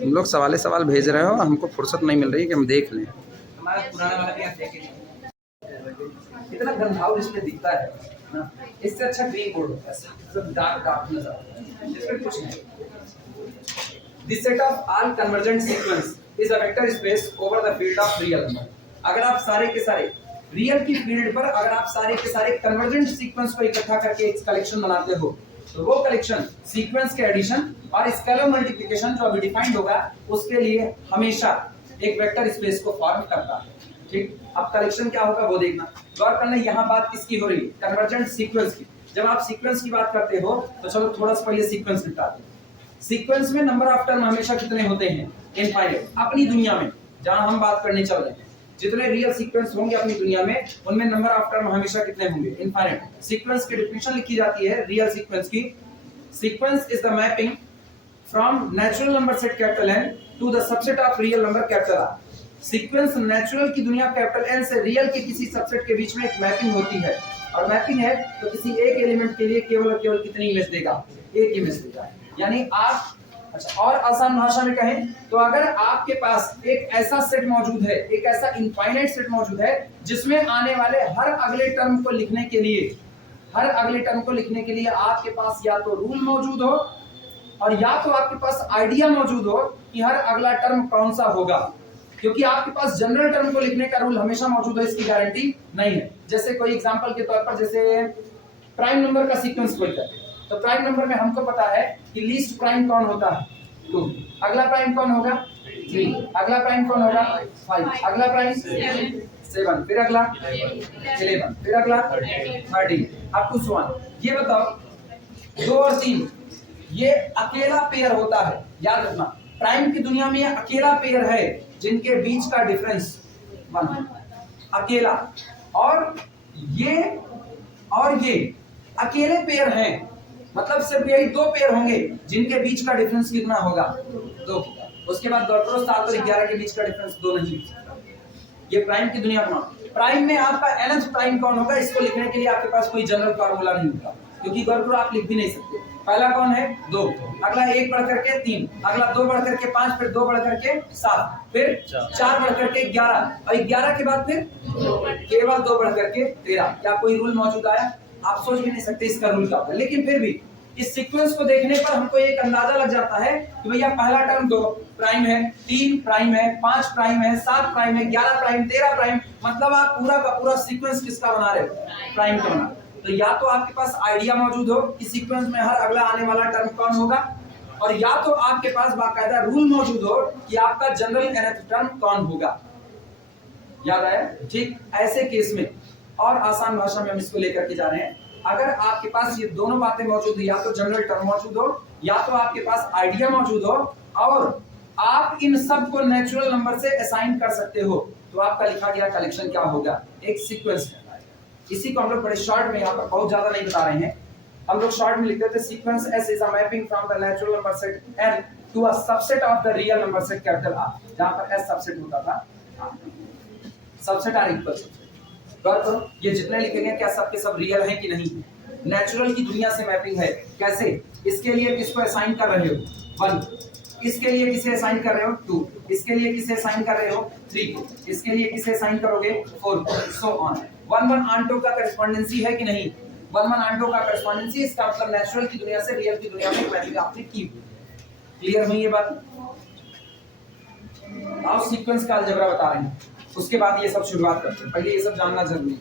तुम लोग सवाल भेज रहे हो, हमको फुर्सत नहीं मिल रही कि हम देख लें। हमारा पुराना वाला भी आप देखें, कितना गंधाव इसमें दिखता है ना। इससे अच्छा ग्रीन बोर्ड होता है, सब डार्क डार्क नजर आता है, इसमें कुछ नहीं। This set of all convergent sequence is a vector space over the field of real number. अगर आप सारे के सारे रियल की फील्ड पर अगर आप सारे के सारे कन्वर्जेंट सीक्वेंस को इकट्ठा करके एक कलेक्शन बनाते हो, तो वो कलेक्शन सीक्वेंस के एडिशन और स्केलर मल्टीप्लिकेशन जो अभी डिफाइंड होगा उसके लिए हमेशा एक वेक्टर स्पेस को फॉर्म करता है। ठीक, अब कलेक्शन क्या होगा वो देखना। गौर करना, यहाँ बात किसकी हो रही है? कन्वर्जेंट सीक्वेंस की। जब आप सीक्वेंस की बात करते हो तो चलो थोड़ा सा पहले सीक्वेंस निपटाते हैं। सीक्वेंस में नंबर ऑफ टर्म हमेशा कितने होते हैं? इनफाइनाइट। अपनी दुनिया में जहां हम बात करने चल रहे हैं, जितने रियल सीक्वेंस होंगे अपनी दुनिया में, उनमें नंबर ऑफ टर्म हमेशा कितने होंगे? इनफाइनाइट। सीक्वेंस की डेफिनेशन लिखी जाती है रियल सीक्वेंस की। Sequence is the mapping from natural number set capital N to the subset of real number capital R। Sequence natural की दुनिया कैपिटल N से रियल के किसी सबसेट के बीच में एक मैपिंग होती है, और मैपिंग है तो किसी एक एलिमेंट के लिए केवल केवल कितनी इमेज देगा? एक इमेज देगा। यानी आप, अच्छा और आसान भाषा में कहें तो अगर आपके पास एक ऐसा सेट मौजूद है, एक ऐसा इनफाइनाइट सेट मौजूद है जिसमें आने वाले हर अगले टर्म को लिखने के लिए, आपके पास या तो रूल मौजूद हो और या तो आपके पास आइडिया मौजूद हो कि हर अगला टर्म कौन सा होगा, क्योंकि आपके पास जनरल टर्म को लिखने का रूल हमेशा मौजूद है इसकी गारंटी नहीं है। जैसे कोई एग्जांपल के तौर पर, जैसे प्राइम नंबर का सीक्वेंस बोलते हैं, तो प्राइम नंबर में हमको पता है कि लीस्ट प्राइम कौन होता है? 2। अगला प्राइम कौन होगा? 3। अगला प्राइम कौन होगा? 5। अगला प्राइम 7। फिर अगला 11। फिर अगला 13 अप टू 1। ये बताओ 2 और 3 ये अकेला पेयर होता है। याद रखना, प्राइम की दुनिया में ये अकेला पेयर है जिनके बीच का डिफरेंस 1 अकेला, और ये अकेले पेयर हैं, मतलब सिर्फ यही 2 पेयर होंगे जिनके बीच का डिफरेंस कितना होगा? 2। उसके बाद 7 और 11 के बीच का डिफरेंस 2 नहीं। ये प्राइम की दुनिया का। प्राइम में आपका nth प्राइम कौन होगा, इसको लिखने के लिए आपके पास कोई जनरल फार्मूला नहीं होगा, क्योंकि गौर आप लिख भी नहीं सकते। पहला कौन है? 2। अगला 1 बढ़ करके 3, अगला 2 बढ़ करके 5, फिर 2 बढ़ करके 7, फिर 4 बढ़ करके 11, और 11 के बाद फिर केवल 2 बढ़ करके 13। क्या कोई रूल मौजूद आया? आप सोच भी नहीं सकते इसका रूल क्या होगा। लेकिन फिर भी इस सीक्वेंस को देखने पर हमको एक अंदाजा लग जाता है कि भैया पहला टर्म 2 प्राइम है, 3 प्राइम है, 5 प्राइम है, 7 प्राइम है, 11 प्राइम, 13 प्राइम। मतलब आप पूरा का पूरा सीक्वेंस किसका बना रहे हो? प्राइम का बना। तो या तो आपके पास आइडिया मौजूद हो कि सीक्वेंस में हर अगला आने वाला टर्म कौन होगा, और या तो आपके पास बाकायदा रूल मौजूद हो कि आपका जनरल nth टर्म कौन होगा। याद आया? ठीक ऐसे केस में और आसान भाषा में हम इसको लेकर के जा रहे हैं। अगर आपके पास ये दोनों बातें मौजूद है, या तो जनरल टर्म मौजूद हो या तो आपके पास आइडिया मौजूद हो, और आप इन सब को नेचुरल नंबर से असाइन कर सकते हो, तो आपका लिखा गया कलेक्शन क्या होगा? एक सीक्वेंस। इसी को हम लोग बड़े शॉर्ट में, यहाँ पर बहुत ज्यादा नहीं बता रहे हैं, हम लोग शॉर्ट में लिखते थे sequence S is a mapping from the natural number set N to a subset of the real number set capital R, जहां पर S सबसेट होता था। Subset R equal. गौर करो, ये जितने लिखेंगे क्या सब के सब रियल हैं कि नहीं? नेचुरल की दुनिया से मैपिंग है। कैसे? इसके लिए किसको असाइन कर रहे हो? 1। इसके लिए किसे असाइन कर रहे हो? 2। इसके लिए किसे असाइन कर रहे हो? 3। इसके लिए किसे असाइन करोगे? 4, सो ऑन। 1-1 आंटो का करेस्पॉन्डेंसी है कि नहीं? 1-1 आंटो का करेस्पॉन्डेंसी, इसका मतलब नेचुरल की दुनिया से रियल की दुनिया में मैपिंग आपने की। क्लियर हुई ये बात? आओ सीक्वेंस का अलजेब्रा बता रहे हैं, उसके बाद ये सब शुरुआत करते हैं। पहले ये सब जानना जरूरी है।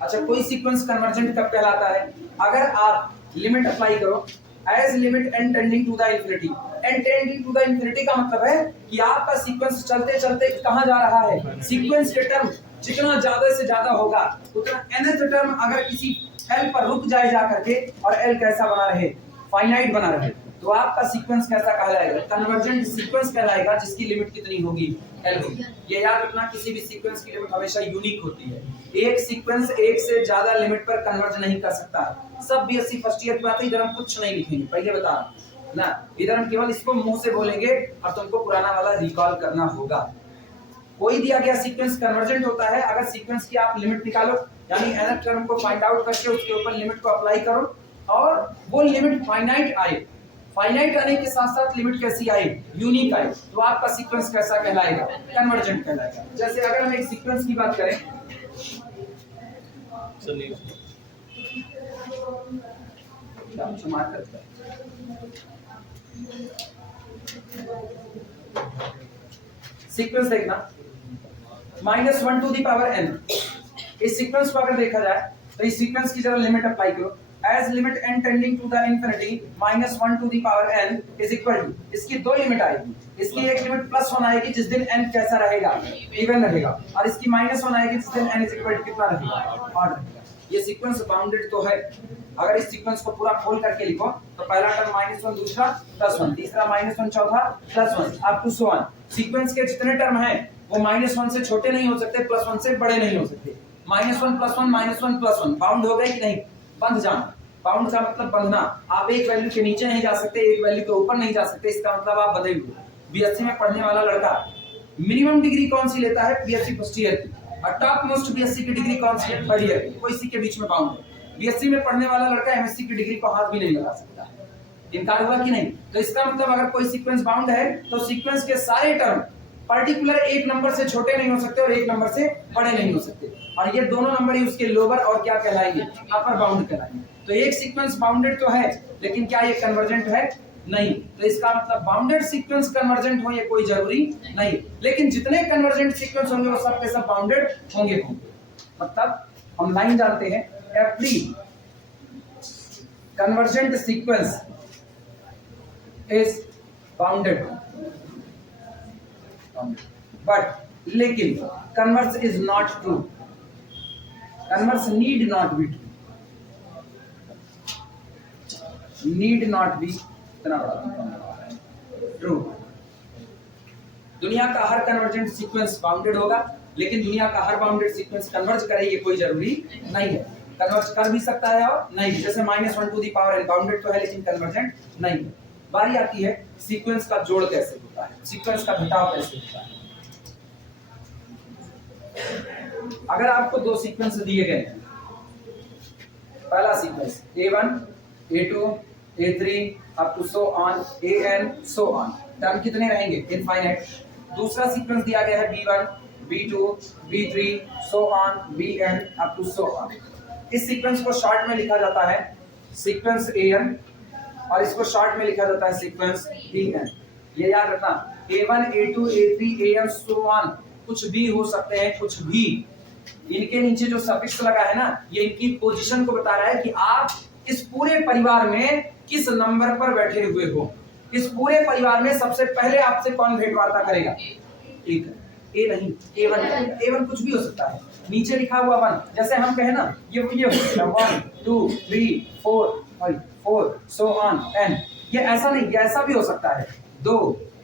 अच्छा, कोई सीक्वेंस कन्वर्जेंट कब कहलाता है? अगर आप लिमिट अप्लाई करो as limit n tending to the infinity. n tending to the infinity का मतलब है कि आपका सीक्वेंस चलते चलते कहां जा रहा है? सीक्वेंस के टर्म जितना ज्यादा से ज्यादा होगा उतना nth टर्म अगर किसी l पर रुक जाए जा करके, और l कैसा बना रहे? फाइनाइट बना रहे, तो आपका सीक्वेंस कैसा कहलाएगा? कन्वर्जेंट सीक्वेंस कहलाएगा, जिसकी लिमिट कितनी होगी? L होगी। ये याद रखना, किसी भी सीक्वेंस की लिमिट हमेशा यूनिक होती है। एक सीक्वेंस एक से ज्यादा लिमिट पर कन्वर्ज नहीं कर सकता। सब बीएससी फर्स्ट ईयर की बात है, इधर हम कुछ नहीं लिखेंगे, पहले बता रहा ना, इधर हम केवल इसको मुंह से बोलेंगे और तुमको पुराना वाला रिकॉल करना होगा। कोई दिया गया सीक्वेंस कन्वर्जेंट होता है अगर सीक्वेंस की आप लिमिट निकालो, यानी nth टर्म को फाइंड आउट करके उसके ऊपर लिमिट को अप्लाई करो, और वो लिमिट फाइनाइट आए, फाइनाइट आने के साथ साथ लिमिट कैसी आए, यूनिक आए, तो आपका सीक्वेंस कैसा कहलाएगा, कन्वर्जेंट कहलाएगा। जैसे अगर हम एक सीक्वेंस की बात करें, सीक्वेंस देखना -1 टू द पावर n, इस सीक्वेंस को अगर देखा जाए तो इस सीक्वेंस की जरा लिमिट अप्लाई करो, as limit n tending to the infinity -1 to the power n is equal to, इसकी दो लिमिट आएगी, इसकी एक लिमिट +1 आएगी जिस दिन n कैसा रहेगा, इवन रहेगा, और इसकी -1 आएगी जिस दिन n इज इक्वल टू कितना रहेगा, ऑड रहेगा। ये सीक्वेंस बाउंडेड तो है। अगर इस सीक्वेंस को पूरा खोल करके लिखो तो पहला टर्म -1, दूसरा +1, तीसरा -1, चौथा +1 अप टू 1। सीक्वेंस के जितने टर्म हैं वो -1 से छोटे नहीं हो सकते, +1 से बड़े नहीं हो सकते। -1 +1 -1 +1 बाउंड हो गए कि नहीं, बंध जाना, बाउंड का मतलब बंधना। आप एक वैल्यू के नीचे नहीं जा सकते, एक वैल्यू के ऊपर नहीं जा सकते, इसका मतलब आप बंधे हुए। बीएससी में पढ़ने वाला लड़का मिनिमम डिग्री कौन सी लेता है, बीएससी फर्स्ट ईयर की, और टॉप मोस्ट बीएससी की डिग्री कौन सी है, थर्ड ईयर की, वो इसी के बीच में बाउंड है। बीएससी में पढ़ने वाला लड़का एमएससी की डिग्री को हाथ भी नहीं लगा सकता। इनकार हुआ कि नहीं? तो इसका मतलब अगर कोई सीक्वेंस बाउंड है तो सीक्वेंस के सारे टर्म पर्टिकुलर एक नंबर से छोटे नहीं हो सकते और एक नंबर से बड़े नहीं हो सकते, और ये दोनों नंबर ही उसके लोअर और क्या कहलाएंगे, अपर बाउंड कहलाएंगे। तो एक सीक्वेंस बाउंडेड तो है, लेकिन क्या ये कन्वर्जेंट है? नहीं। तो इसका मतलब बाउंडेड सीक्वेंस कन्वर्जेंट हो ये कोई जरूरी नहीं, लेकिन जितने कन्वर्जेंट सीक्वेंस होंगे वो सब के सब बाउंडेड होंगे। मतलब हम लाइन जानते हैं, every convergent sequence is bounded, but लेकिन converse is not true, converse need not be true, need not be true. दुनिया का हर कन्वर्जेंट सीक्वेंस बाउंडेड होगा, लेकिन दुनिया का हर बाउंडेड सीक्वेंस कन्वर्ज करे ये कोई जरूरी नहीं है। कन्वर्ज कर भी सकता है और नहीं भी, जैसे -1 to the power n bounded तो है लेकिन कन्वर्जेंट नहीं है। बारी आती है सीक्वेंस का जोड़ कैसे होता है, सीक्वेंस का घटाव कैसे होता है। अगर आपको दो सीक्वेंस दिए गए हैं, पहला sequence A1 A2 A3 up to so on AN so on, term कितने रहेंगे, इनफाइनाइट। दूसरा सीक्वेंस दिया गया है B1 B2 B3 so on BN up to so on. इस सीक्वेंस को शॉर्ट में लिखा जाता है सीक्वेंस AN और इसको शॉर्ट में लिखा जाता है सीक्वेंस BN। ये याद रखना, A1 A2 A3 AN so on कुछ भी हो सकते हैं, कुछ भी। इनके नीचे जो सफिक्स लगा है ना, ये इनकी पोजीशन को बता रहा है कि आप इस पूरे परिवार में किस नंबर पर बैठे हुए हो। इस पूरे परिवार में सबसे पहले आपसे कौन भेंट वार्ता करेगा, एक ए नहीं A1 करेगा। A1 कुछ भी हो सकता है, नीचे लिखा हुआ 1, जैसे हम कहे ना ये 1 2 3 4 5 4 सो ऑन n, ये ऐसा नहीं, ये ऐसा भी हो सकता है 2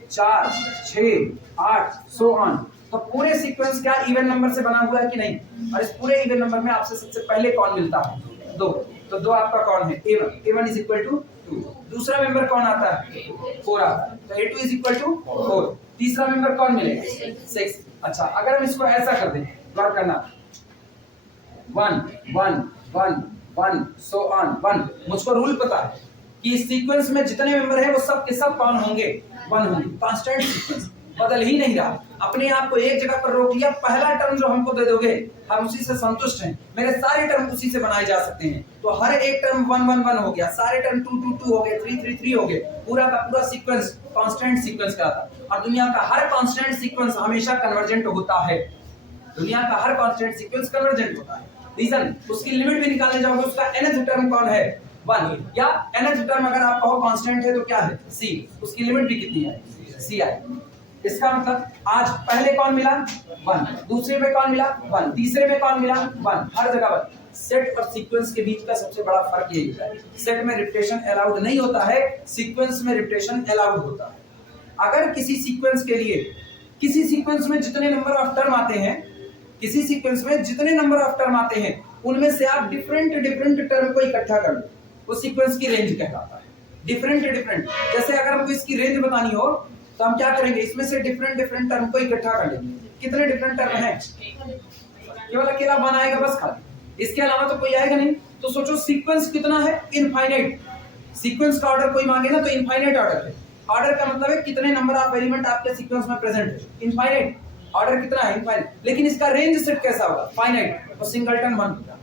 4 6 8 सो ऑन। तो पूरे सीक्वेंस क्या इवन नंबर से बना हुआ है कि नहीं, और इस पूरे इवन नंबर में आपसे सबसे पहले कौन मिलता है, 2। तो 2 आपका कौन है, A1 इज इक्वल टू 2। दूसरा मेंबर कौन आता है, 4 आता है, तो A2 इज इक्वल टू 4। तीसरा मेंबर कौन मिलेगा, 6। अच्छा, अगर हम इसको ऐसा कर दें, प्लॉट करना 1 1 1 1 सो ऑन 1। मुझको रूल पता है कि इस सीक्वेंस में जितने मेंबर हैं वो सब के सब कौन होंगे, 1 होंगे। कांस्टेंट सीक्वेंस बदल ही नहीं रहा, अपने आप को एक जगह पर रोक लिया। पहला टर्म जो हमको दे दोगे हम उसी से संतुष्ट हैं, मेरे सारे टर्म उसी से बनाए जा सकते हैं। तो हर एक टर्म 1 1 1 हो गया, सारे टर्म 2 2 2 हो गए, 3 3 3 हो गए, पूरा का पूरा सीक्वेंस कांस्टेंट सीक्वेंस कहलाता। और दुनिया का हर कांस्टेंट सीक्वेंस हमेशा कन्वर्जेंट होता है, दुनिया का हर कांस्टेंट सीक्वेंस कन्वर्जेंट होता है। रीजन, उसकी लिमिट भी निकालने जाओगे, उसका nth टर्म कौन है, 1, या nth टर्म अगर आप कहो कांस्टेंट है तो क्या है, c, उसकी लिमिट भी कितनी है, c है। इसका मतलब आज पहले कौन मिला, 1, दूसरे में कौन मिला, 1, तीसरे में कौन मिला, 1, हर जगह 1। सेट और सीक्वेंस के बीच का सबसे बड़ा फर्क यही है, सेट में रिपीटेशन अलाउड नहीं होता है, सीक्वेंस में रिपीटेशन अलाउड होता है। अगर किसी सीक्वेंस के लिए, किसी सीक्वेंस में जितने नंबर ऑफ टर्म आते हैं, किसी सीक्वेंस में जितने नंबर ऑफ टर्म आते हैं उनमें से आप डिफरेंट टर्म को इकट्ठा कर लो, वो सीक्वेंस की रेंज कहलाता है। डिफरेंट, जैसे अगर हमको इसकी रेंज बतानी हो तो हम क्या करेंगे, इसमें से डिफरेंट टर्म को इकट्ठा कर लेंगे। कितने डिफरेंट टर्म हैं, केवल अकेला 1 आएगा बस खाली, इसके अलावा तो कोई आएगा नहीं। तो सोचो सीक्वेंस कितना है, इनफाइनाइट। सीक्वेंस का ऑर्डर कोई मांगे ना तो इनफाइनाइट ऑर्डर है। ऑर्डर का मतलब है कितने नंबर ऑफ एलिमेंट आपके सीक्वेंस में प्रेजेंट है, इनफाइनाइट। ऑर्डर कितना है, इनफाइनाइट। लेकिन इसका रेंज सेट कैसा होगा, फाइनाइट, तो सिंगलटन 1 होगा।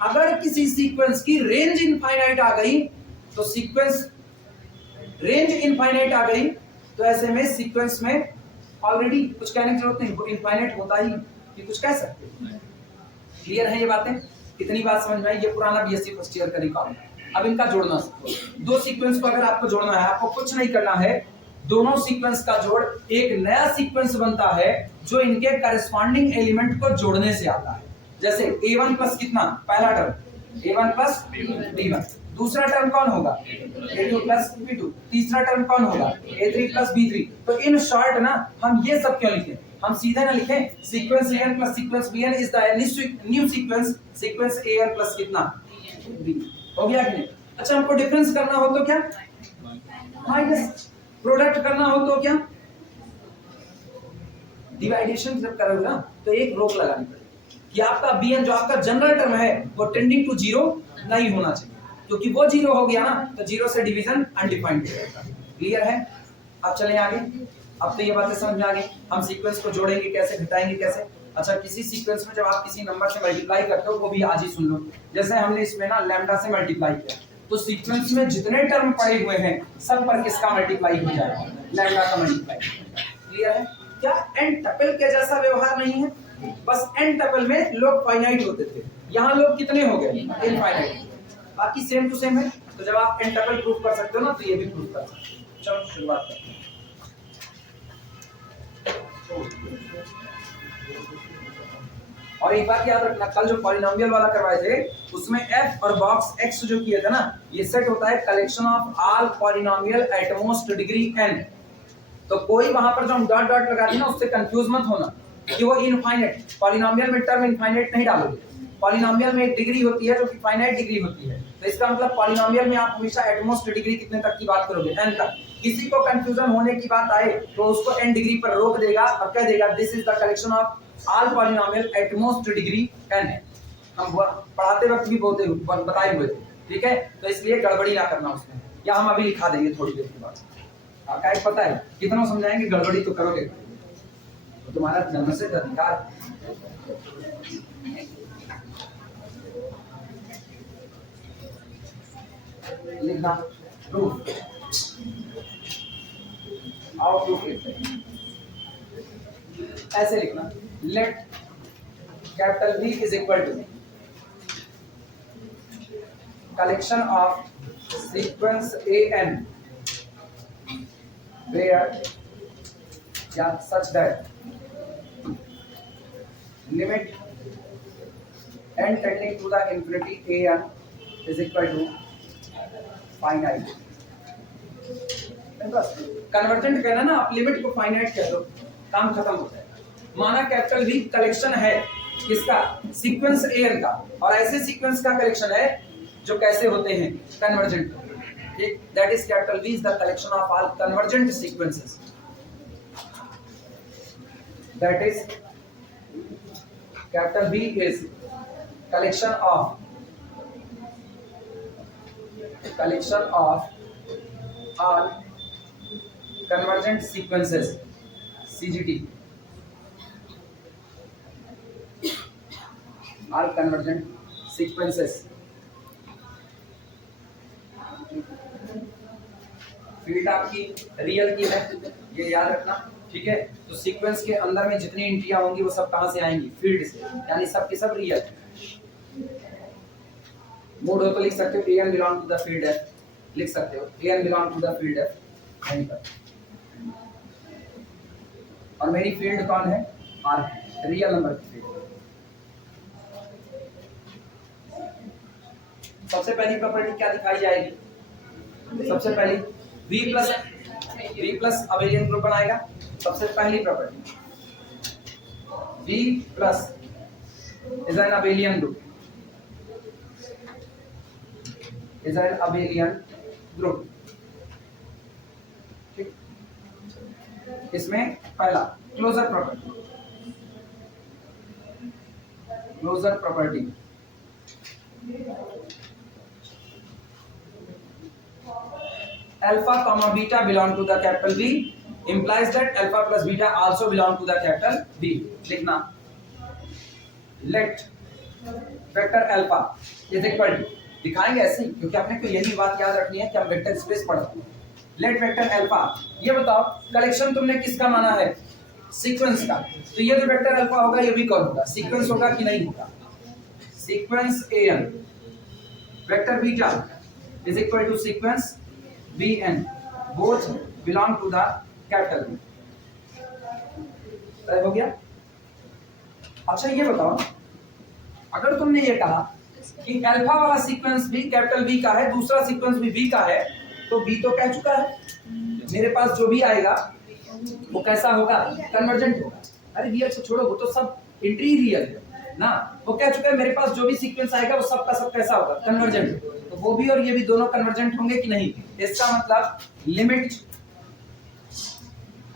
अगर किसी सीक्वेंस की रेंज इनफाइनाइट आ गई तो सीक्वेंस रेंज इनफाइनाइट आ गई तो ऐसे में सीक्वेंस में ऑलरेडी कुछ कहने की जरूरत नहीं, वो इनफाइनाइट होता ही कि कुछ कह सकते हैं। क्लियर है ये बातें, कितनी बात समझ में आई? ये पुराना बीएससी फर्स्ट ईयर का रिकॉर्ड है। अब इनका जोड़ना सीखो। दो सीक्वेंस को अगर आपको जोड़ना है, आपको कुछ नहीं करना है, दोनों सीक्वेंस का जोड़ एक नया सीक्वेंस बनता है जो इनके करस्पॉन्डिंग एलिमेंट को जोड़ने से आता है। जैसे a1 प्लस कितना, पहला टर्म a1 प्लस b1, दूसरा टर्म कौन होगा a2 प्लस b2, तीसरा टर्म कौन होगा a3 प्लस b3। तो इन शॉर्ट ना हम ये सब क्यों लिखें, हम सीधे ना लिखें sequence an plus sequence bn is the new sequence, sequence an plus कितना b। हो गया कि नहीं? अच्छा, हमको डिफरेंस करना हो तो क्या, माइनस। प्रोडक्ट करना हो तो क्या, डिवाइडेशन जब करोगे ना तो एक रोक लगानी पड़ेगी कि आपका bn जो आपका जनरल टर्म है वो टेंडिंग टू जीरो नहीं होना चाहिए, क्योंकि वो जीरो हो गया ना तो जीरो से डिवीजन अनडिफाइंड हो जाएगा। क्लियर है? अब चलें आगे। अब तो ये बातें समझ में आ गई, हम सीक्वेंस को जोड़ेंगे कैसे, घटाएंगे कैसे। अच्छा, किसी सीक्वेंस में जब आप किसी नंबर से मल्टीप्लाई करते हो, वो भी आज ही सुन लो। जैसे हमने इसमें ना लैम्डा से मल्टीप्लाई किया, तो सीक्वेंस में जितने टर्म पड़े हुए हैं सब पर किसका मल्टीप्लाई हो जाएगा, लैम्डा का मल्टीप्लाई। क्लियर है? क्या एन टपल के जैसा व्यवहार नहीं है? बस एन टपल में लोग फाइनाइट होते थे, यहाँ लोग कितने हो गए, इनफाइनाइट। बाकी सेम टू सेम है। तो जब आप एन टपल प्रूफ कर सकते हो ना तो ये भी प्रूफ कर सकते हो। चलो शुरुआत करते हैं। और एक बात याद रखना, कल जो पॉलिनोमियल वाला करवाए थे उसमें f और बॉक्स x जो किया था ना, ये सेट होता है collection of all polynomial at most degree n। तो कोई वहां पर जो हम डॉट डॉट लगा दी ना उससे कंफ्यूज मत होना कि वो इनफाइनाइट, पॉलिनोमियल में टर्म इनफाइनाइट नहीं डालोगे। पॉलिनोमियल में एक डिग्री होती है जो कि फाइनाइट डिग्री होती है, तो इसका मतलब पॉलिनोमियल में आप हमेशा एट मोस्ट डिग्री कितने तक की बात करोगे, n तक। किसी को कंफ्यूजन होने की बात आए तो उसको n डिग्री पर रोक देगा और कह देगा this is the collection of all polynomial at most degree n है। हम पढ़ाते वक्त भी बताए हुए थे, ठीक है? तो इसलिए गड़बड़ी ना करना उसमें, या हम अभी लिखा देंगे थोड़ी देर के बाद। आपका एक पता है कितना समझाएंगे, गड़बड़ी तो करोगे, तो तुम्हारा जन्म से अधिकार। लिखना प्रूफ, आओ प्रूफ लिखते हैं। ऐसे लिखना, let capital V is equal to collection of sequence an where yeah such that limit n tending to the infinity an is equal to finite। बस कन्वर्जेंट कहना ना, आप लिमिट को फाइनाइट कह दो, काम खत्म होता है। माना कैपिटल V कलेक्शन है किसका, सीक्वेंस an का, और ऐसे सीक्वेंस का कलेक्शन है जो कैसे होते हैं, कन्वर्जेंट। ठीक, that is capital V is the collection of all convergent sequences. That is capital V is collection of all convergent sequences, CGT, all convergent sequences। Field आपकी रियल की है, ये याद रखना, ठीक है? तो सीक्वेंस के अंदर में जितनी एंट्रियां होंगी वो सब कहां से आएंगी, फील्ड से, यानी सब के सब रियल। मोड हो तो लिख सकते हो an belong to the field f, लिख सकते हो an belong to the field f यहीं पर। और मेरी फील्ड कौन है, r है, रियल नंबर की फील्ड। सबसे पहली प्रॉपर्टी क्या दिखाई जाएगी, सबसे पहली V प्लस अबेलियन ग्रुप बनाएगा। सबसे पहली property V plus is an abelian group, is an abelian group। ठीक, इसमें पहला closure property alpha comma beta belong to the capital B implies that alpha plus beta also belong to the capital B. लिखना let vector alpha is equal to, दिखाएंगे ऐसे ही क्योंकि अपने को यही बात याद रखनी है कि हम वेक्टर स्पेस पढ़ते हैं। लेट वेक्टर अल्फा, ये बताओ कलेक्शन तुमने किसका माना है? सीक्वेंस का। तो ये जो वेक्टर अल्फा होगा ये भी कौन होगा? सीक्वेंस होगा कि नहीं होगा? Sequence an vector beta is equal to sequence bn both belong to the capital B। तय हो गया? अच्छा ये बताओ, अगर तुमने ये कहा कि अल्फा वाला सीक्वेंस भी कैपिटल B का है, दूसरा सीक्वेंस भी B का है, तो B तो कह चुका है मेरे पास जो भी आएगा वो कैसा होगा? कन्वर्जेंट होगा। अरे रियल से छोड़ो, वो तो सब इंट्री रियल है ना। वो कह चुका है मेरे पास जो भी सीक्वेंस आएगा वो सब का सब कैसा होगा? कन्वर्जेंट। तो वो भी और ये भी दोनों कन्वर्जेंट होंगे कि नहीं? इसका मतलब limit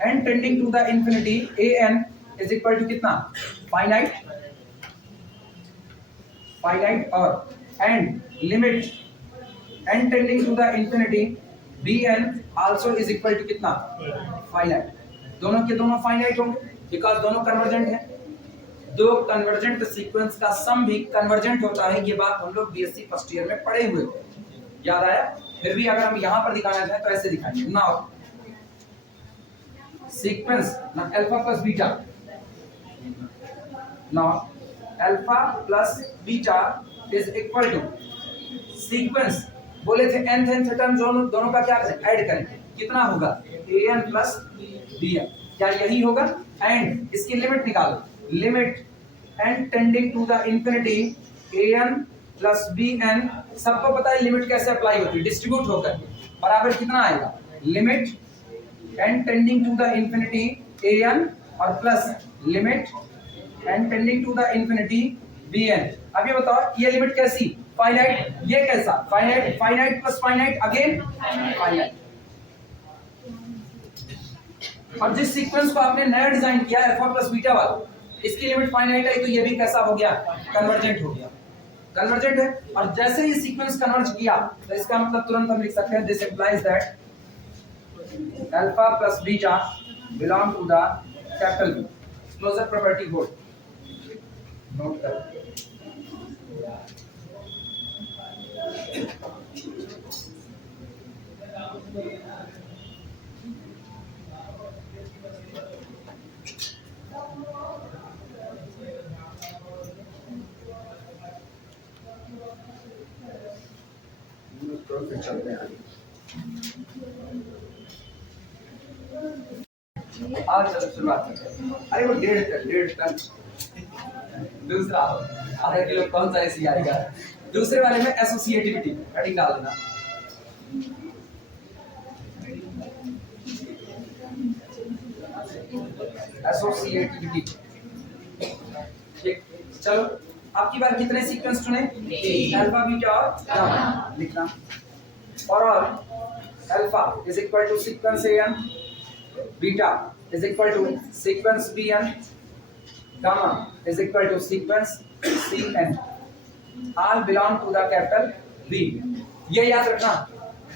n tending to the infinity an is equal to कितना? फाइनाइट और and limit n tending to the infinity bn also is equal to कितना? फाइनाइट। दोनों के दोनों फाइनाइट होंगे बिकॉज़ दोनों कन्वर्जेंट हैं। दो कन्वर्जेंट सीक्वेंस का सम भी कन्वर्जेंट होता है, ये बात हम लोग बीएससी फर्स्ट ईयर में पढ़े हुए थे, याद आया? फिर भी अगर हम यहां पर दिखाना चाहें तो ऐसे दिखाएंगे। नाउ सीक्वेंस ना alpha plus beta, now alpha plus beta is equal to sequence, बोले थे nth टर्म दोनों का क्या करें? ऐड करें। कितना होगा? an plus bn। क्या यही होगा? एंड इसकी लिमिट निकालो, limit n tending to the infinity an plus bn। सबको पता है लिमिट कैसे अप्लाई होती है? डिस्ट्रीब्यूट होकर बराबर कितना आएगा? Limit n tending to the infinity an और plus limit n tending to the infinity bn। अब ये बताओ ये लिमिट कैसी? फाइनाइट। ये कैसा? Finite. Finite plus finite again finite. और जिस सीक्वेंस को आपने नया डिजाइन किया अल्फा प्लस बीटा वाला, इसकी लिमिट फाइनाइट है, तो ये भी कैसा हो गया? कन्वर्जेंट हो गया। कन्वर्जेंट है, और जैसे ही सीक्वेंस कन्वर्ज किया तो इसका मतलब तुरंत हम लिख सकते हैं this implies that alpha plus beta belong to the capital B। Closure property board note कर। चलते हैं आज चलो शुरुआत करते हैं। अरे वो 1.5 टन दूसरा आधा किलो कौन सा ऐसी आएगा? दूसरे वाले में एसोसिएटिविटी हेडिंग डाल देना। एसोसिएटिविटी, ठीक। चलो आपकी बार कितने सीक्वेंस चुने? अल्फा बीटा और गामा लिखना। और alpha is equal to sequence an, beta is equal to sequence bn, gamma is equal to sequence cn, all belong to the capital B। ये याद रखना,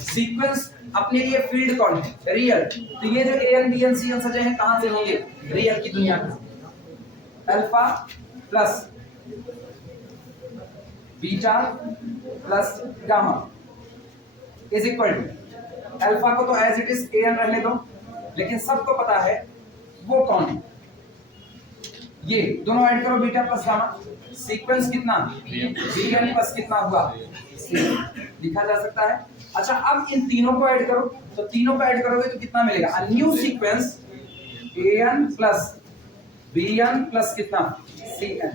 सीक्वेंस अपने लिए फील्ड कौन है? रियल। तो ये जो an bn cn सजे हैं कहां से होंगे? रियल की दुनिया में। Alpha plus beta plus gamma is equal to, alpha को तो एज इट इज an रहने दो, लेकिन सबको पता है वो कौन है। ये दोनों ऐड करो, बीटा प्लस गामा, सीक्वेंस कितना? bn प्लस कितना हुआ? लिखा जा सकता है। अच्छा अब इन तीनों को ऐड करो, तो तीनों को ऐड करोगे तो कितना मिलेगा? A new sequence an plus bn plus कितना? cn,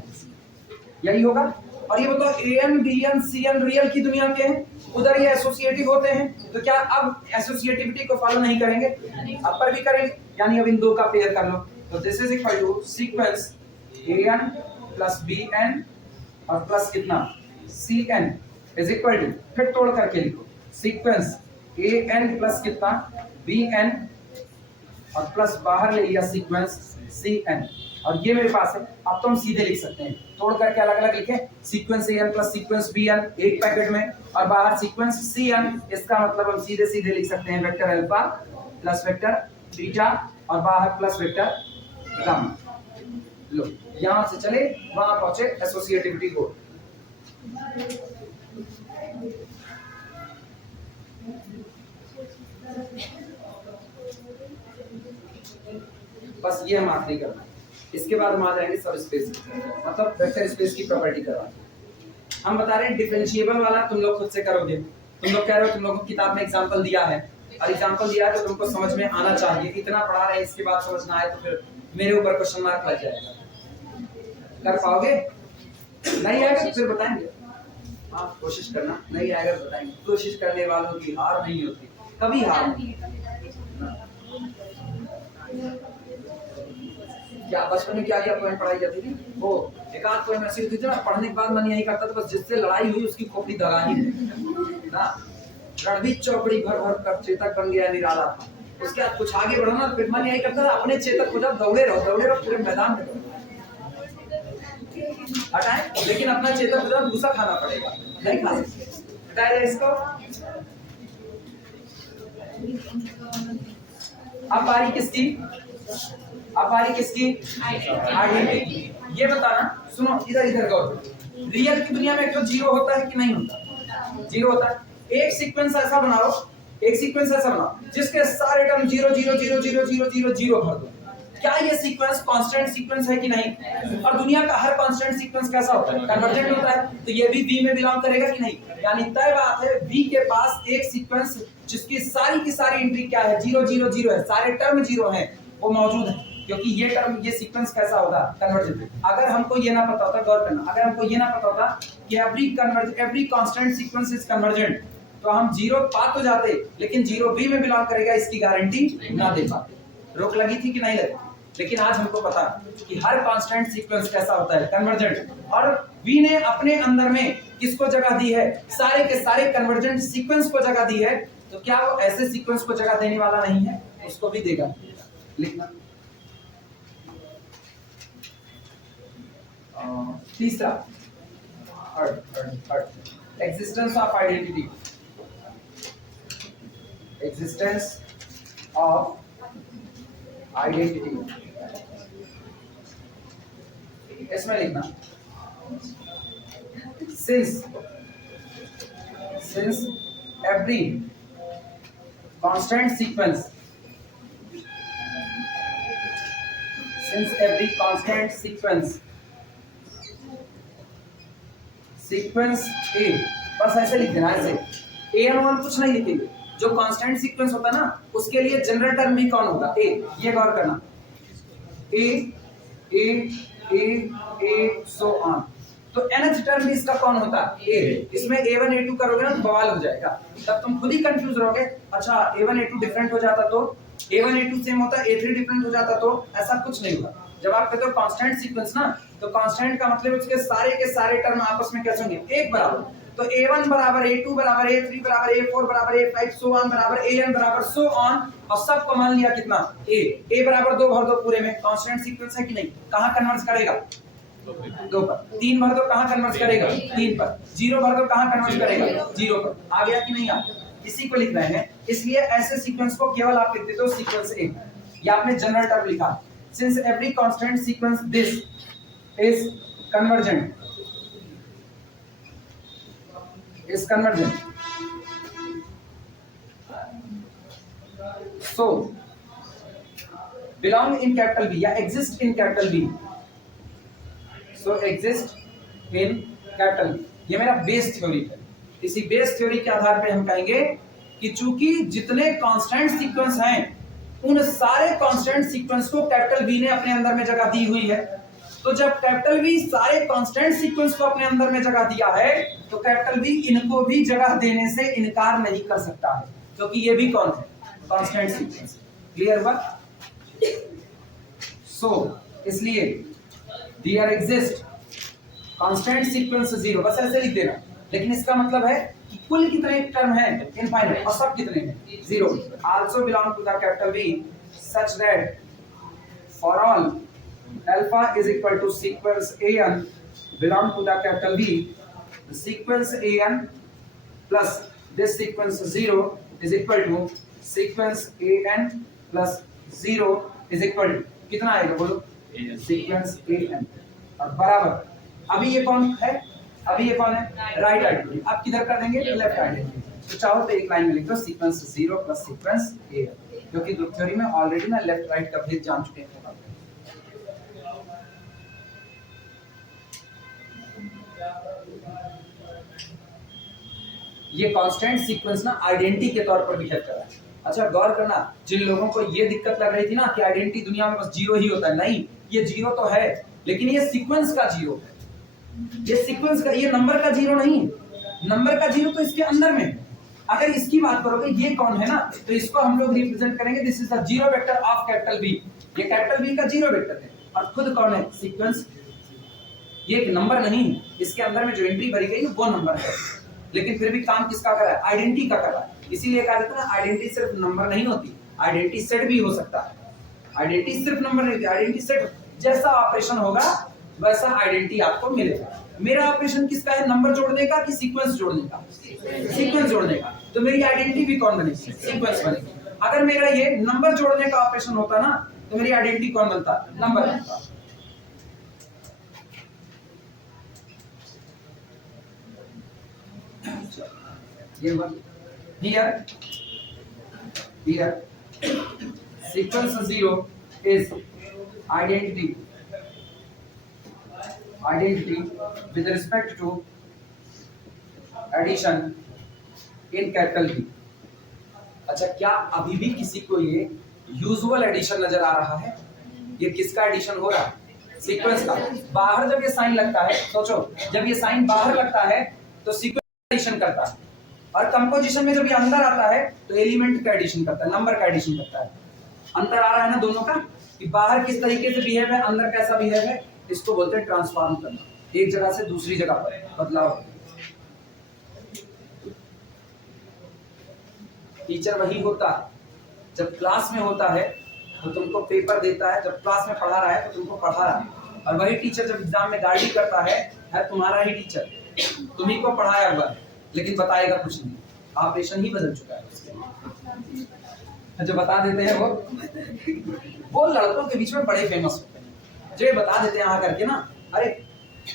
यही होगा। और ये बताओ an bn cn रियल की दुनिया के हैं, उधर ये एसोसिएटिव होते हैं, तो क्या अब एसोसिएटिविटी को फॉलो नहीं करेंगे? अब पर भी करेंगे, यानी अब इन दो का पेयर कर लो। तो this is equal to sequence an plus bn और प्लस कितना? cn इज इक्वल टू, फिर तोड़ करके लिखो, सीक्वेंस an प्लस कितना? bn और प्लस बाहर ले लिया सीक्वेंस cn और ये मेरे पास है। अब तो हम सीधे लिख सकते हैं, तोड़ करके अलग अलग लिखे, sequence a n plus sequence b n एक पैकेट में और बाहर सीक्वेंस सी एन। इसका मतलब हम सीधे सीधे लिख सकते हैं vector alpha plus vector beta और बाहर प्लस वेक्टर गामा। लो यहां से चले वहां पहुंचे एसोसिएटिविटी को। बस ये हम आखिरी करना है, इसके बाद हम आ जाएंगे सब स्पेस, मतलब वेक्टर स्पेस की प्रॉपर्टी करवाएंगे। हम बता रहे हैं डिफरेंशिएबल वाला तुम लोग खुद से करोगे। तुम लोग कह रहे हो तुम लोगों को किताब में एग्जांपल दिया है और एग्जांपल दिया है तो तुमको समझ में आना चाहिए। इतना पढ़ा रहे हैं इसके बाद समझ ना आए तो फिर मेरे ऊपर क्वेश्चन मार्क लग जाएगा। कर पाओगे? नहीं आएगा तो फिर बताएंगे। आप कोशिश करना, नहीं आएगा तो बताएंगे। कोशिश करने वालों की हार नहीं होती, कभी हार नहीं। क्या बचपन में क्या क्या पोएम पढ़ाई जाती थी? वो एक आध पोएम ऐसी होती थी ना, पढ़ने के बाद मन यही करता था बस जिससे लड़ाई हुई उसकी खोपड़ी दगा ही ना। रणवीर चौकड़ी भर भर कर चेतक बन गया निराला था। उसके बाद कुछ आगे बढ़ो ना, फिर मन यही करता था अपने चेतक को जब दौड़े रहो पूरे मैदान में हटाए, लेकिन अपना चेतक को जब भूसा खाना पड़ेगा, नहीं खा सकते। हटाया इसको। अब बारी किसकी? अब बारी किसकी? आइडेंटिटी। ये बताना, सुनो इधर इधर गौर। रियल की दुनिया में एक तो जीरो होता है कि नहीं होता? जीरो होता है। एक सीक्वेंस ऐसा बनाओ, एक सीक्वेंस ऐसा बनाओ जिसके सारे टर्म 0 0 0 0 0 0 0 भर दो। क्या ये सीक्वेंस कांस्टेंट सीक्वेंस है कि नहीं? और दुनिया का हर कांस्टेंट सीक्वेंस कैसा होता है? कन्वर्जेंट होता है। तो ये भी V में बिलोंग करेगा कि नहीं? यानी तय बात है V के पास एक सीक्वेंस जिसकी सारी की सारी एंट्री क्या है? 0 0 0 है, सारे टर्म 0 हैं, वो मौजूद है। क्योंकि ये टर्म, ये सीक्वेंस कैसा होगा? कन्वर्जेंट। अगर हमको ये ना पता होता, गौर करना, अगर हमको ये ना पता होता कि every constant sequence is convergent तो हम 0 पा तो जाते, लेकिन 0 V में बिलोंग करेगा इसकी गारंटी ना दे पाते। रोक लगी थी कि नहीं लगी? लेकिन आज हमको पता कि हर कांस्टेंट सीक्वेंस कैसा होता है? कन्वर्जेंट। और V ने अपने अंदर में किसको जगह दी है? सारे के सारे कन्वर्जेंट सीक्वेंस को जगह दी है। तो क्या वो ऐसे सीक्वेंस को जगह देने वाला नहीं है? उसको भी देगा। लिखना। तीसरा, existence of identity. Existence of identity, इसमें लिखना since every constant sequence sequence a, बस ऐसे लिख देना, ऐसे ए एन वन कुछ नहीं लिखेंगे। जो कांस्टेंट सीक्वेंस होता है ना उसके लिए जनरल टर्म भी कौन होगा? ए। ये गौर करना, ए ए ए ए सो ऑन। तो nth टर्म भी इसका कौन होता है? ए। इसमें a1 a2 करोगे ना तो बवाल हो जाएगा, तब तुम खुद ही कंफ्यूज रहोगे। अच्छा a1 a2 डिफरेंट हो जाता तो, a1 a2 सेम होता, a3 डिफरेंट हो जाता तो, ऐसा कुछ नहीं होगा। जब आप कहते हो कांस्टेंट सीक्वेंस ना, तो कांस्टेंट का मतलब उसके सारे के सारे टर्म आपस में कैसे होंगे? एक बराबर। तो a1 बराबर a2 बराबर a3 बराबर a4 बराबर a5 सो ऑन बराबर an बराबर सो ऑन, और सबको मान लिया कितना? a बराबर 2 भर दो पूरे में। कांस्टेंट सीक्वेंस है कि नहीं? कहां कन्वर्ज करेगा? 2 पर। 3 भर दो, कहां कन्वर्ज करेगा? 3 पर। 0 भर दो, कहां कन्वर्ज करेगा? 0 पर। आ गया कि नहीं आ गया? इसी को लिख रहे हैं। इसलिए ऐसे सीक्वेंस को केवल आप लिख देते हो सीक्वेंस ए, या आपने जनरल टर्म लिखा since every constant sequence this is convergent so belong in capital B या exist in capital B, so exist in capital B। ये मेरा बेस थ्योरी है। इसी बेस थ्योरी के आधार पे हम कहेंगे कि चूंकि जितने कांस्टेंट सीक्वेंस हैं उन सारे कांस्टेंट सीक्वेंस को कैपिटल V ने अपने अंदर में जगह दी हुई है। तो जब कैपिटल V सारे कांस्टेंट सीक्वेंस को अपने अंदर में जगह दिया है तो कैपिटल V इनको भी जगह देने से इनकार नहीं कर सकता है, क्योंकि ये भी कौन है? Constant sequence. क्लियर हुआ? सो इसलिए देयर एग्जिस्ट कांस्टेंट सीक्वेंस 0, बस ऐसे लिख देना। लेकिन इसका मतलब है कि कुल कितने टर्म हैं? इनफाइनाइट। और सब कितने हैं? 0। Also belong to the capital V such that for all alpha is equal to sequence an belong to the capital B. The sequence an plus this sequence 0 is equal to sequence an plus 0 is equal to कितना आएगा बोलो? Sequence an और बराबर अभी ये कौन है? अभी ये कौन है? Right identity. अब किधर कर देंगे? Left identity. तो चाहो तो एक लाइन में लिख दो सीक्वेंस 0 प्लस सीक्वेंस a, क्योंकि ग्रुप थ्योरी में ऑलरेडी ना लेफ्ट राइट का भेद जान चुके हैं। ये कांस्टेंट सीक्वेंस ना आइडेंटिटी के तौर पर बिहेव कर रहा है। अच्छा गौर करना, जिन लोगों को ये दिक्कत लग रही थी ना कि आइडेंटिटी दुनिया में बस जीरो ही होता है, नहीं, ये जीरो तो है लेकिन ये सीक्वेंस का जीरो है। ये सीक्वेंस का, ये नंबर का जीरो नहीं, नंबर का जीरो तो इसके अंदर में है। अगर इसकी बात करोगे ये कौन है ना, तो इसको हम लोग रिप्रेजेंट करेंगे this is the zero vector of capital B. ये कैपिटल बी का जीरो वेक्टर है और खुद कौन है? सीक्वेंस। ये एक नंबर नहीं, इसके अंदर में जो एंट्री भरी गई वो नंबर है, लेकिन फिर भी काम किसका कर रहा है? आइडेंटिटी का कर रहा है। इसीलिए कहा जाता है ना आइडेंटिटी सिर्फ नंबर नहीं होती, आइडेंटिटी सेट भी हो सकता है। आइडेंटिटी सिर्फ नंबर नहीं होती, आइडेंटिटी सेट जैसा ऑपरेशन होगा वैसा आइडेंटिटी आपको मिलेगा। मेरा ऑपरेशन किसका है? नंबर जोड़ने का कि सीक्वेंस जोड़ने का? सीक्वेंस जोड़ने का। तो मेरी आइडेंटिटी भी कौन बनेगी? सीक्वेंस बनेगी। अगर मेरा ये नंबर जोड़ने का ऑपरेशन होता ना तो मेरी आइडेंटिटी कौन बनता? नंबर बनता। Here sequence 0 is identity with respect to addition in capital B। अच्छा क्या अभी भी किसी को ये यूजुअल एडिशन नजर आ रहा है? ये किसका एडिशन हो रहा है? सीक्वेंस का। बाहर जब ये साइन लगता है, सोचो जब ये साइन बाहर लगता है तो सीक्वेंस एडिशन करता है, और कंपोजिशन में जब ये अंदर आता है तो एलिमेंट का एडिशन करता है, नंबर का एडिशन करता है। अंतर आ रहा है ना दोनों का, कि बाहर किस तरीके से बिहेव है, अंदर कैसा बिहेव है। इसको बोलते हैं ट्रांसफॉर्म करना, एक जगह से दूसरी जगह पर बदलाव। टीचर वही होता है जब क्लास में होता है तो तुमको पेपर देता है, जब क्लास में पढ़ा रहा है तो तुमको पढ़ा रहा है, और वही टीचर जब एग्जाम में गाइड करता है तुम्हारा ही टीचर, तुम्ही को पढ़ाया हुआ लेकिन बताएगा कुछ नहीं। ऑपरेशन ही बदल चुका है उसके। जो बता देते हैं वो लड़कों के बीच में बड़े फेमस होते हैं, जो बता देते हैं आकर के ना, अरे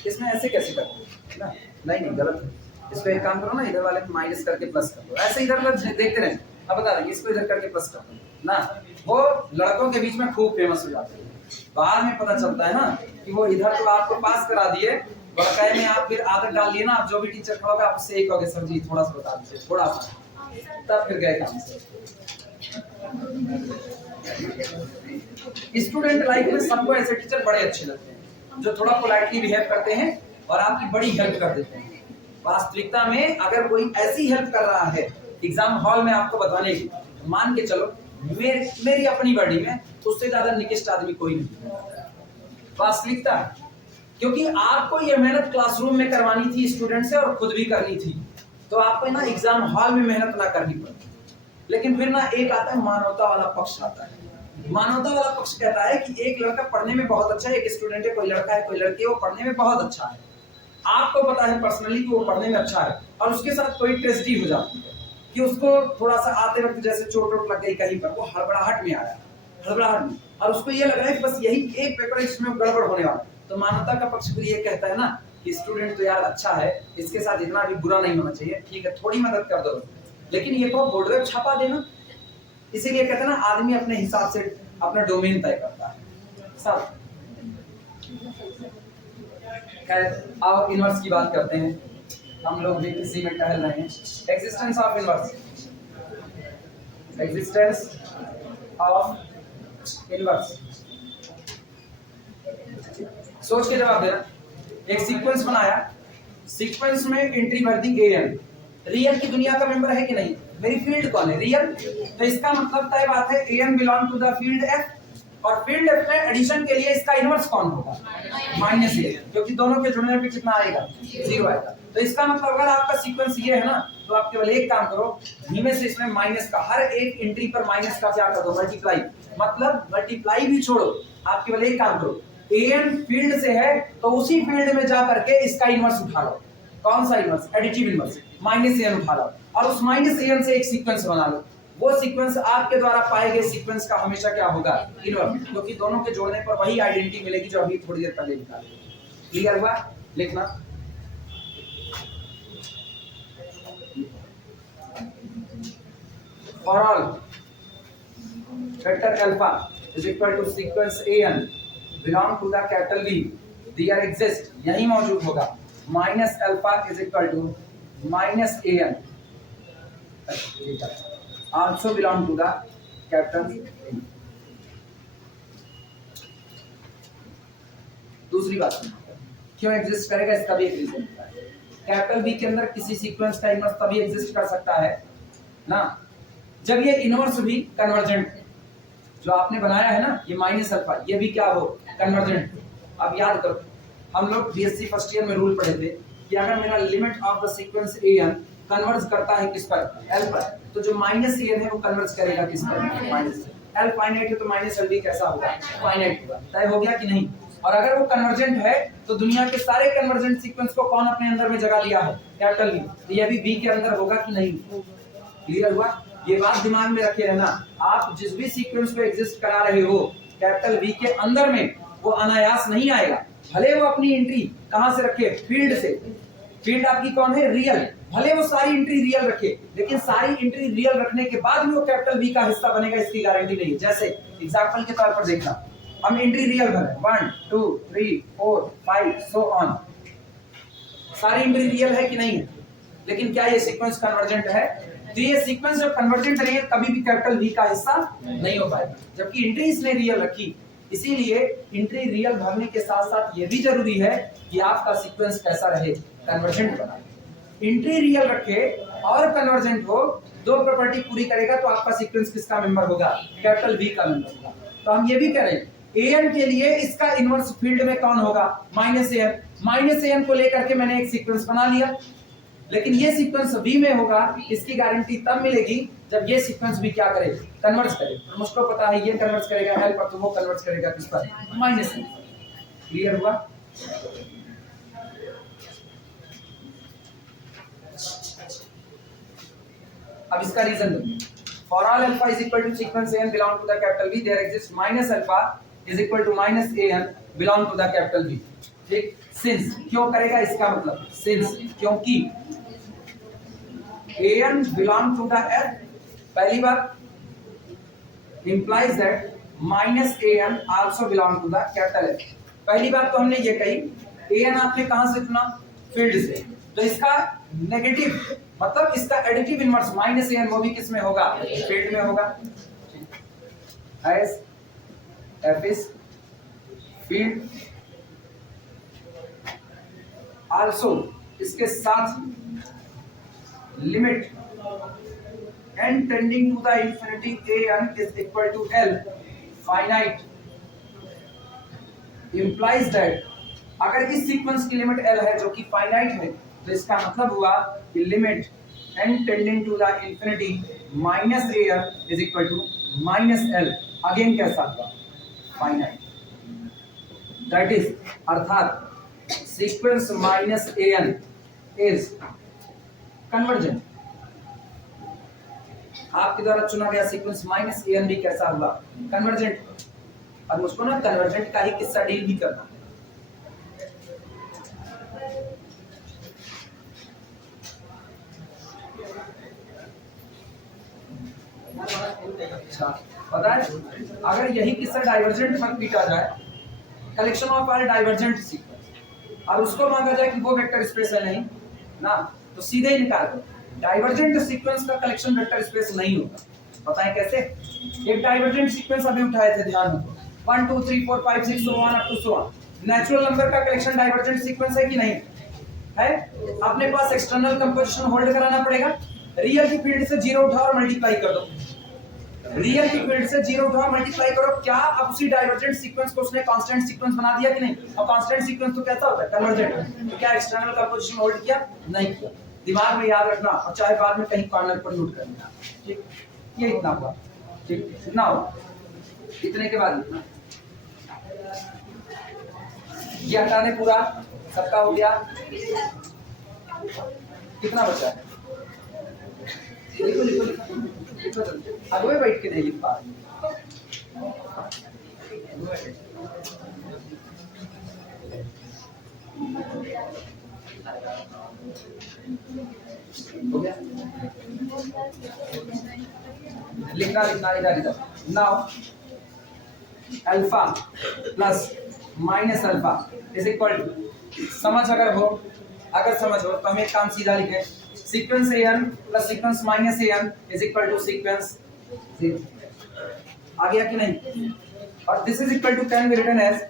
इसमें ऐसे कैसे करते ना, नहीं गलत है, इसको एक काम करो ना, इधर वाले को माइनस करके प्लस कर दो, ऐसे इधर देखते रहे, अब बता देंगे इसको इधर करके प्लस कर दो ना। वो लड़कों के बीच में खूब फेमस हो जाते हैं। बाद में पता चलता है ना कि वो इधर तो आपको पास करा दिए, बकाये में आप फिर आदत डाल लिए ना, आप जो भी टीचर खड़ा होगा आप उससे एक कहोगे सर जी थोड़ा सा बता दीजिए, थोड़ा सा, तब फिर गए काम से। स्टूडेंट लाइफ में सबको ऐसे टीचर बड़े अच्छे लगते हैं जो थोड़ा पोलाइटली बिहेव करते हैं और आपकी बड़ी हेल्प कर देते हैं। वास्तविकता में अगर कोई ऐसी हेल्प कर रहा है एग्जाम हॉल में आपको बताने की, मान के चलो मेरी अपनी बॉडी में उससे ज्यादा निकृष्ट आदमी कोई नहीं। वास्तविकता, क्योंकि आपको ये मेहनत क्लासरूम में करवानी थी स्टूडेंट से और खुद भी करनी थी, तो आपको ना एग्जाम हॉल में मेहनत ना करनी पड़ी। लेकिन फिर ना एक आता है मानवता वाला पक्ष आता है। मानवता वाला पक्ष कहता है कि एक लड़का पढ़ने में बहुत अच्छा है, एक स्टूडेंट है, कोई लड़का है कोई लड़की है, वो पढ़ने में बहुत अच्छा है, आपको पता है पर्सनली कि वो पढ़ने में अच्छा है, और उसके साथ कोई ट्रेजेडी हो जाती है कि उसको थोड़ा सा आते वक्त जैसे चोट वोट लग गई कहीं पर, वो हड़बड़ाहट में आया, हड़बड़ाहट में, और उसको ये लग रहा है कि बस यही एक पेपर है जिसमें गड़बड़ होने वाला। तो मानवता का पक्ष फिर ये कहता है ना कि स्टूडेंट तो यार अच्छा है, इसके साथ इतना भी बुरा नहीं होना चाहिए, ठीक है थोड़ी मदद कर दो, लेकिन ये तो बोर्ड में छपा देना। इसीलिए कहते हैं ना आदमी अपने हिसाब से अपना डोमेन तय करता है सब। खैर अब इनवर्स की बात करते हैं, हम लोग भी किसी में टहल रहे हैं। Existence of inverse, existence of inverse, सोच के जवाब देना। एक सीक्वेंस बनाया, सीक्वेंस में एंट्री भर दी an, रियल की दुनिया का मेंबर है कि नहीं, मेरी फील्ड कौन है, रियल, तो इसका मतलब तय बात है an belong to the field f, और फील्ड f में एडिशन के लिए इसका इनवर्स कौन होगा, -a, क्योंकि दोनों के जुड़ने पे कितना आएगा, 0 आएगा। तो इसका मतलब अगर आपका सीक्वेंस ये है ना, तो आप केवल एक काम करो, धीमे से इसमें माइनस का, हर एक एंट्री पर माइनस का क्या कर दो, मल्टीप्लाई, मतलब मल्टीप्लाई भी छोड़ो, आप केवल एक काम करो, एन फील्ड से है तो उसी फील्ड में जा करके इसका इनवर्स उठा लो। कौन सा inverse? Additive inverse, minus n उठा लो और उस माइनस एन से एक सीक्वेंस बना लो। वो सीक्वेंस आपके द्वारा पाए गए सीक्वेंस का हमेशा क्या होगा? इनवर्स, क्योंकि दोनों के जोड़ने पर वही आइडेंटिटी मिलेगी जो अभी थोड़ी देर पहले निकाली। क्लियर हुआ? लिखना for all vector alpha is equal to sequence an belong to the capital V, there exist, यही मौजूद होगा, minus alpha is equal to minus an also belong to the capital V। दूसरी बात क्यों एग्जिस्ट करेगा, इसका भी एक रीजन है। कैपिटल B के अंदर किसी सीक्वेंस का इनवर्स तभी एग्जिस्ट कर सकता है ना जब ये इनवर्स भी कन्वर्जेंट है। जो आपने बनाया है ना ये माइनस अल्फा, ये भी क्या हो? कन्वर्जेंट। अब याद करो, हम लोग बीएससी फर्स्ट ईयर में रूल पढ़े थे कि अगर मेरा limit of the sequence an converge करता है किस पर? l पर, तो जो माइनस an है वो कन्वर्ज करेगा किस पर? माइनस। l फाइनाइट है तो माइनस l भी कैसा होगा? फाइनाइट होगा। तय हो गया कि नहीं? और अगर वो कन्वर्जेंट है तो दुनिया के सारे कन्वर्जेंट सीक्वेंस को कौन अपने अंदर में जगह दिया है? Capital V। तो ये भी V के अंदर होगा कि नहीं? क्लियर हुआ? ये बात दिमाग में रखे रहना, आप जिस भी सीक्वेंस को एग्जिस्ट करा रहे हो कैपिटल V के अंदर में, वो अनायास नहीं आएगा। भले वो अपनी एंट्री कहां से रखे? फील्ड से। फील्ड आपकी कौन है? रियल। भले वो सारी एंट्री रियल रखे, लेकिन सारी एंट्री रियल रखने के बाद भी वो कैपिटल V का हिस्सा बनेगा, इसकी गारंटी नहीं है। जैसे एग्जांपल के तौर पर देखना, हम एंट्री रियल भरे 1 2 3 4 5 सो ऑन, सारी एंट्री रियल है कि नहीं है? लेकिन क्या ये सीक्वेंस कन्वर्जेंट है? तो ये सीक्वेंस जब कन्वर्जेंट रहेगा कभी भी कैपिटल V का हिस्सा नहीं हो पाएगा, जबकि एंट्री इसने रियल रखी। इसीलिए एंट्री रियल भरने के साथ साथ ये भी जरूरी है कि आपका सीक्वेंस कैसा रहे? कन्वर्जेंट बना। एंट्री रियल रखे और कन्वर्जेंट हो, दो प्रॉपर्टी पूरी करेगा तो आपका सीक्वेंस किसका मेंबर होगा? कैपिटल V का मेंबर होगा। तो हम ये भी कह रहे हैं an के लिए इसका इनवर्स फील्ड में कौन होगा? Minus an। माइनस an को लेकर के मैंने एक सीक्वेंस बना लिया, लेकिन ये सीक्वेंस V में होगा, इसकी गारंटी तब मिलेगी जब ये सीक्वेंस भी क्या करे? कन्वर्ज करे। तो मुझको पता है ये कन्वर्ज करेगा l पर, तो वो कन्वर्ज करेगा किस पर? Minus l। क्लियर हुआ? अब इसका reason for all alpha is equal to sequence an belong to the capital V, there exist minus alpha is equal to minus an belong to the capital V। ठीक, since क्यों करेगा? इसका मतलब since, क्योंकि an belong to the l, पहली बात implies that minus an also belong to the capital L। पहली बात तो हमने ये कही an आपने कहां से चुना? फील्ड से। तो इसका नेगेटिव मतलब इसका एडिटिव इनवर्स माइनस an वो भी किस में होगा? फील्ड में होगा। As F is field also, इसके साथ limit n tending to the infinity an is equal to l finite implies that अगर इस सीक्वेंस की लिमिट l है जो कि फाइनाइट है, तो इसका मतलब हुआ कि limit n tending to the infinity minus an is equal to minus l again कैसा हुआ? फाइनाइट। दैट इज अर्थात sequence minus an is convergent. आपके द्वारा चुना गया सीक्वेंस माइनस an भी कैसा हुआ? कन्वर्जेंट। और मुझको ना कन्वर्जेंट का ही किस्सा डील भी करना। अच्छा, पता है अगर यही किस्सा डाइवर्जेंट पर पीटा जाए, collection of R divergent sequence, और उसको मांगा जाए कि वो वेक्टर स्पेस है नहीं ना, तो सीधे ही निकाल दो। डाइवर्जेंट सीक्वेंस का कलेक्शन वेक्टर स्पेस नहीं होगा। बताएं कैसे? एक डाइवर्जेंट सीक्वेंस अभी उठाए थे, ध्यान रखो 1 2 3 4 5 6 so on up to so on। Natural number का कलेक्शन डाइवर्जेंट सीक्वेंस है कि नहीं है? अपने पास एक्सटर्नल कंपोजिशन होल्ड कराना पड़ेगा। रियल की फील्ड से जीरो उठाओ और मल्टीप्लाई कर दो। रियल की फील्ड से जीरो उठाओ मल्टीप्लाई करो। क्या अब उसी डाइवर्जेंट सीक्वेंस को उसने कांस्टेंट सीक्वेंस बना दिया कि नहीं? और कांस्टेंट सीक्वेंस तो कैसा होता है? कन्वर्जेंट। तो क्या एक्सटर्नल कंपोजिशन होल्ड किया? नहीं किया। दिमाग में याद रखना, और चाहे बाद में कहीं कॉर्नर पर नोट करना। ठीक, ये इतना हुआ। ठीक, इतना हुआ। इतने के बाद ये हटाने पूरा सबका हो गया। कितना बचा है? लिखो लिखो लिखो लिखो जल्दी। आगे बैठ के नहीं लिख पा रही। हो गया? लिखना लिखना इधर इधर। Now alpha plus minus alpha is equal to, समझ अगर समझ हो तो हम एक काम सीधा लिखें, sequence an plus sequence minus an is equal to sequence आ गया कि नहीं? और this is equal to can be written as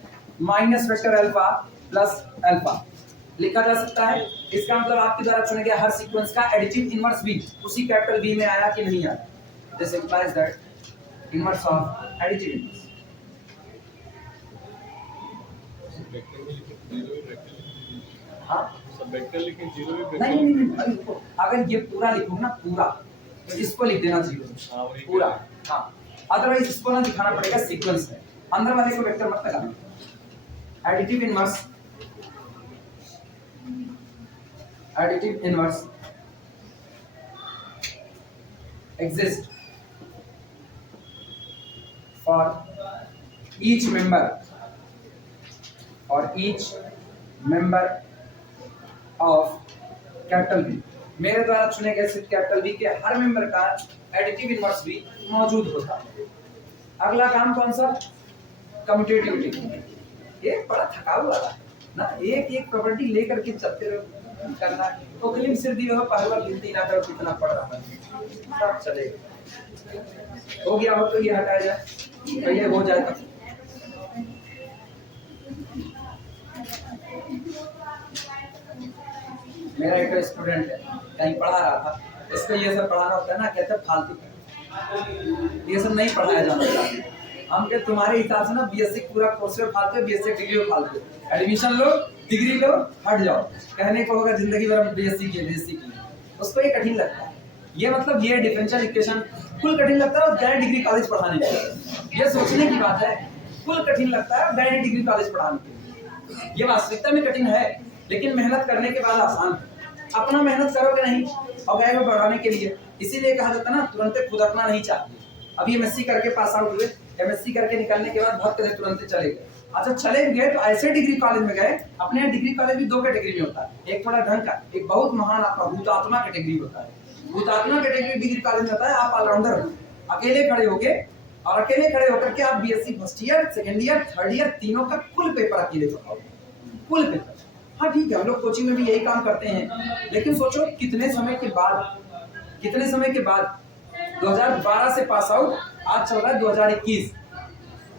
minus vector alpha plus alpha लिखा जा सकता है। इसका मतलब आपके द्वारा चुने गया हर सीक्वेंस का एडिटिव इनवर्स भी उसी कैपिटल B में आया कि नहीं आया। This implies that inverse of additive inverse. हाँ सब वेक्टर लिखें, जीरो भी वेक्टर नहीं, अगर ये पूरा लिखूं ना पूरा तो इसको लिख देना हाँ, जीरो वही पूरा। हाँ अदरवाइज इसको ना दिखाना पड़ेगा सीक्वेंस है, अंदर वाले को वेक्टर मत लगाना। Additive inverse exist for each member of capital B। मेरे द्वारा चुने गए सिर्फ कैपिटल B के हर मेंबर का एडिटिव इनवर्स भी मौजूद होता है। अगला काम कौन सा? कम्यूटेटिविटी। ये बड़ा थकाऊ वाला ना, एक एक प्रॉपर्टी लेकर के चलते रहो करना। तो क्लिप सिर दिए हो पहले बार गिनती ना करो कितना पड़ रहा है, सब चलेगा। हो गया हो तो ये हटाया जाए, पहले हो जाए तब। मेरा एक स्टूडेंट है कहीं पढ़ा रहा था, इसको ये सब पढ़ाना होता है ना, कहते फालतू, ये सब नहीं पढ़ाया जाता। हम कहते तुम्हारे हिसाब से ना बीएससी पूरा कोर्स में फालतू, बीएससी डिग्री में फालतू, एडमिशन लो डिग्री लो हट जाओ, कहने को होगा जिंदगी भर बीएससी की। उसको ये कठिन लगता है, ये मतलब ये डिफरेंशियल इक्वेशन फुल कठिन लगता है और गैर डिग्री कॉलेज पढ़ाने के, ये सोचने की बात है। फुल कठिन लगता है गैर डिग्री कॉलेज पढ़ाने के, ये वास्तविकता में कठिन है, लेकिन मेहनत करने के बाद आसान है। अपना मेहनत करोगे नहीं और गए हो बढ़ाने के लिए, इसीलिए कहा जाता है ना तुरंत खुदकना नहीं चाहिए। अभी एमएससी करके पास आउट हुए, एमएससी करके निकलने के बाद भक्त तुरंत चले गए। अच्छा चले गए तो ऐसे डिग्री कॉलेज में गए, अपने यहाँ डिग्री कॉलेज भी दो कैटेगरी में होता है, एक थोड़ा ढंग का, एक बहुत महान आत्मा भूतात्मा कैटेगरी होता है। भूतात्मा कैटेगरी डिग्री कॉलेज में होता है, आप ऑलराउंडर हो, अकेले खड़े होके और अकेले खड़े होकर के आप BSc first year second year third year तीनों का कुल पेपर अकेले पढ़ाओगे, कुल पेपर। हाँ ठीक है, हम लोग कोचिंग में भी यही काम करते हैं, लेकिन सोचो कितने समय के बाद 2012 से पास आउट, आज चल रहा है 2021,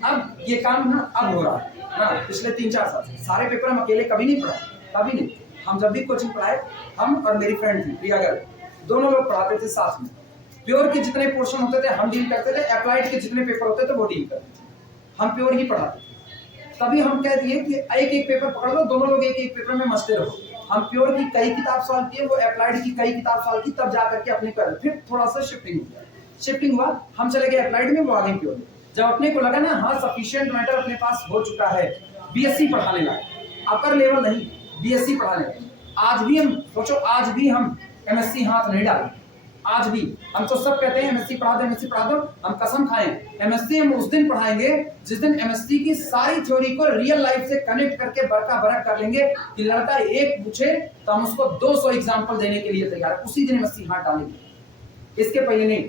अब ये काम ना अब हो रहा है ना। पिछले 3-4 साल से सारे पेपर हम अकेले कभी नहीं पढ़ाए, कभी नहीं। हम जब भी कोचिंग पढ़ाए, हम और मेरी फ्रेंड थी प्रिया गर्ग, दोनों लोग पढ़ाते थे साथ में। प्योर के जितने पोर्शन होते थे हम डील करते थे, अप्लाइड के जितने पेपर होते थे वो डील करते थे, हम प्योर ही पढ़ाते थे। तभी हम कह दिए कि एक एक पेपर पकड़ लो, दोनों लोग एक एक पेपर में मस्ते रहो। हम प्योर की कई किताब सॉल्व किए, वो अप्लाइड की कई किताब सॉल्व की, तब जाकर के अपने कर। फिर थोड़ा सा शिफ्टिंग हुआ, हम चले गए अप्लाइड में, वो आगे प्योर में। जब अपने को लगा ना हाँ सफिशिएंट मैटर अपने पास हो चुका है, बीएससी पढ़ाने लायक, अपर लेवल नहीं बीएससी पढ़ाने लायक। आज भी हम सोचो, आज भी हम एमएससी हाथ नहीं डालें, आज भी हम तो सब कहते हैं एमएससी पढ़ा दो, हम कसम खाएं एमएससी हम उस दिन पढ़ाएंगे जिस दिन एमएससी की सारी थ्योरी को रियल लाइफ से कनेक्ट करके बरका बरक कर लेंगे कि लड़का एक पूछे तो हम उसको 200 एग्जांपल देने के लिए तैयार है, उसी दिन एमएससी हाथ डालेंगे। इसके पहले नहीं,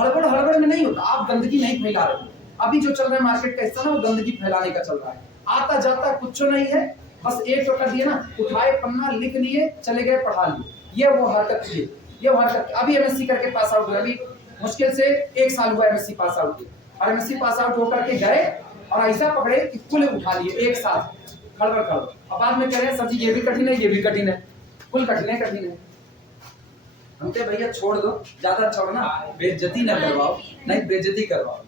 हड़बड़ में नहीं होता। आप गंदगी नहीं फैला रहे, अभी जो चल रहा है मार्केट का हिस्सा ना, वो गंदगी फैलाने का चल रहा है। आता जाता कुछ नहीं है, बस एक तो कर दिया ना, उठाए पन्ना लिख लिए चले गए पढ़ा लिए, ये वो हरकत थी, ये वो हरकत। अभी एमएससी करके पास आउट हुआ, अभी मुश्किल से 1 साल हुआ एमएससी पास आउट हुए, और एमएससी पास आउट होकर के गए और ऐसा पकड़े कि कुल उठा लिए एक साथ, खड़बड़। अब बाद में कह रहे हैं सर जी ये भी कठिन है, ये भी कठिन है, कुल कठिन है। हम कहे भैया छोड़ दो, ज्यादा छोड़ो ना, बेइज्जती ना करवाओ, नहीं बेइज्जती करवाओ।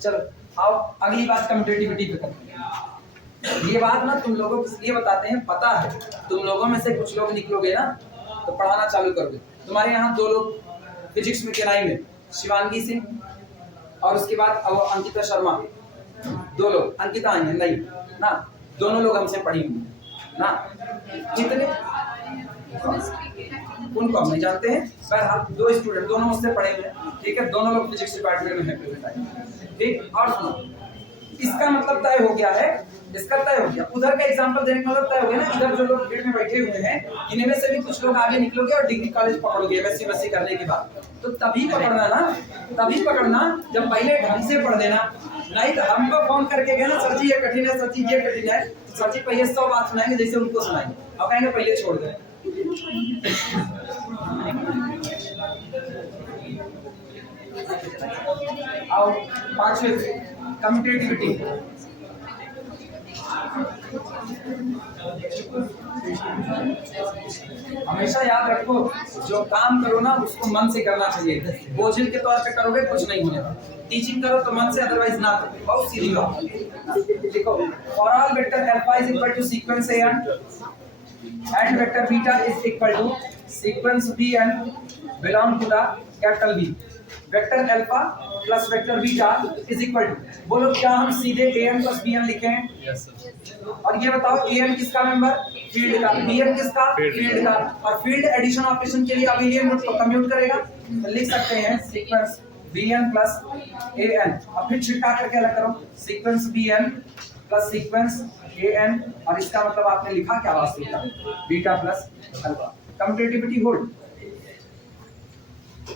चलो आओ अगली बात कम्यूटेटिविटी पे करते हैं। ये बात ना तुम लोगों को इसलिए बताते हैं, पता है तुम लोगों में से कुछ लोग निकलोगे ना तो पढ़ाना चालू कर दो। तुम्हारे यहाँ 2 लोग फिजिक्स में केनाई में, शिवांगी सिंह और उसके बाद अब अंकिता शर्मा, 2 लोग, अंकिता आई है नहीं ना, दोनों लोग हमसे पढ़ी हुई ना, कितने उनको हम नहीं जानते हैं, बहरहाल दो स्टूडेंट दोनों मुझसे पढ़े हुए हैं, ठीक है, दोनों लोग फिजिक्स डिपार्टमेंट में हैं, ठीक। और सुनो, इसका मतलब तय हो गया है, इसका तय हो गया, उधर का एग्जांपल देने का मतलब तय हो गया ना, इधर जो लोग भीड़ में बैठे हुए हैं इनमें से भी कुछ लोग आगे निकलोगे और डिग्री कॉलेज पकड़ोगे एमएससी करने के बाद, तो तभी पकड़ना ना, तभी पकड़ना जब पहले ढंग से पढ़ देना, नहीं तो हमको फोन करके कहना सर जी ये कठिन है, सर जी ये कठिन है, तो सर जी पहले 100 बात सुनाएंगे जैसे उनको सुनाएंगे, अब कहेंगे पहले छोड़ दें। और पांचवे कम्पिटिटिविटी, हमेशा याद रखो जो काम करो ना उसको मन से करना चाहिए, बोझिल के तौर पे करोगे कुछ नहीं होने वाला, टीचिंग करो तो मन से, अदरवाइज ना करो, बहुत सीधी बात। देखो for all vector alpha is equal to sequence A and vector beta is equal to sequence B and belong to the capital B, vector alpha plus vector beta is equal to, बोलो क्या हम सीधे an plus bn लिखें? Yes sir. और ये बताओ an किसका member? Field का, bn किसका? फील्ड का, और फील्ड एडिशन ऑपरेशन के लिए अबेलियन रूट को कम्यूट करेगा, तो लिख सकते हैं सीक्वेंस bn प्लस an, और फिर छिटका करके अलग करो, sequence bn plus sequence an, और इसका मतलब आपने लिखा क्या वास्तविकता? Beta plus alpha. Commutativity hold,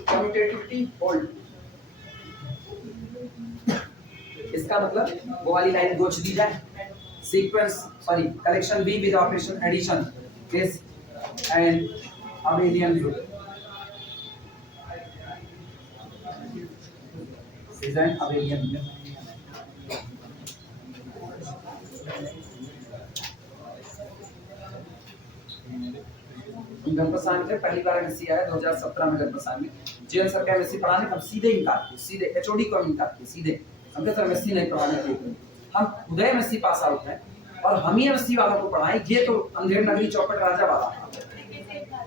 commutativity hold, इसका मतलब वो वाली लाइन गोच दी जाए, sequence sorry collection B with operation addition is an abelian group, is an abelian group. गणपत थे पहली बार एमएससी आया 2017 में, गणपत में जेएन सर का एमएससी पढ़ाने, हम सीधे इनकार किए, सीधे एचओडी को इनकार किए, सीधे हमने सर एमएससी नहीं पढ़ाने के, हम खुद एमएससी पास आउट हैं और हम ही एमएससी वालों को पढ़ाएं, ये तो अंधेर नगरी चौपट राजा वाला,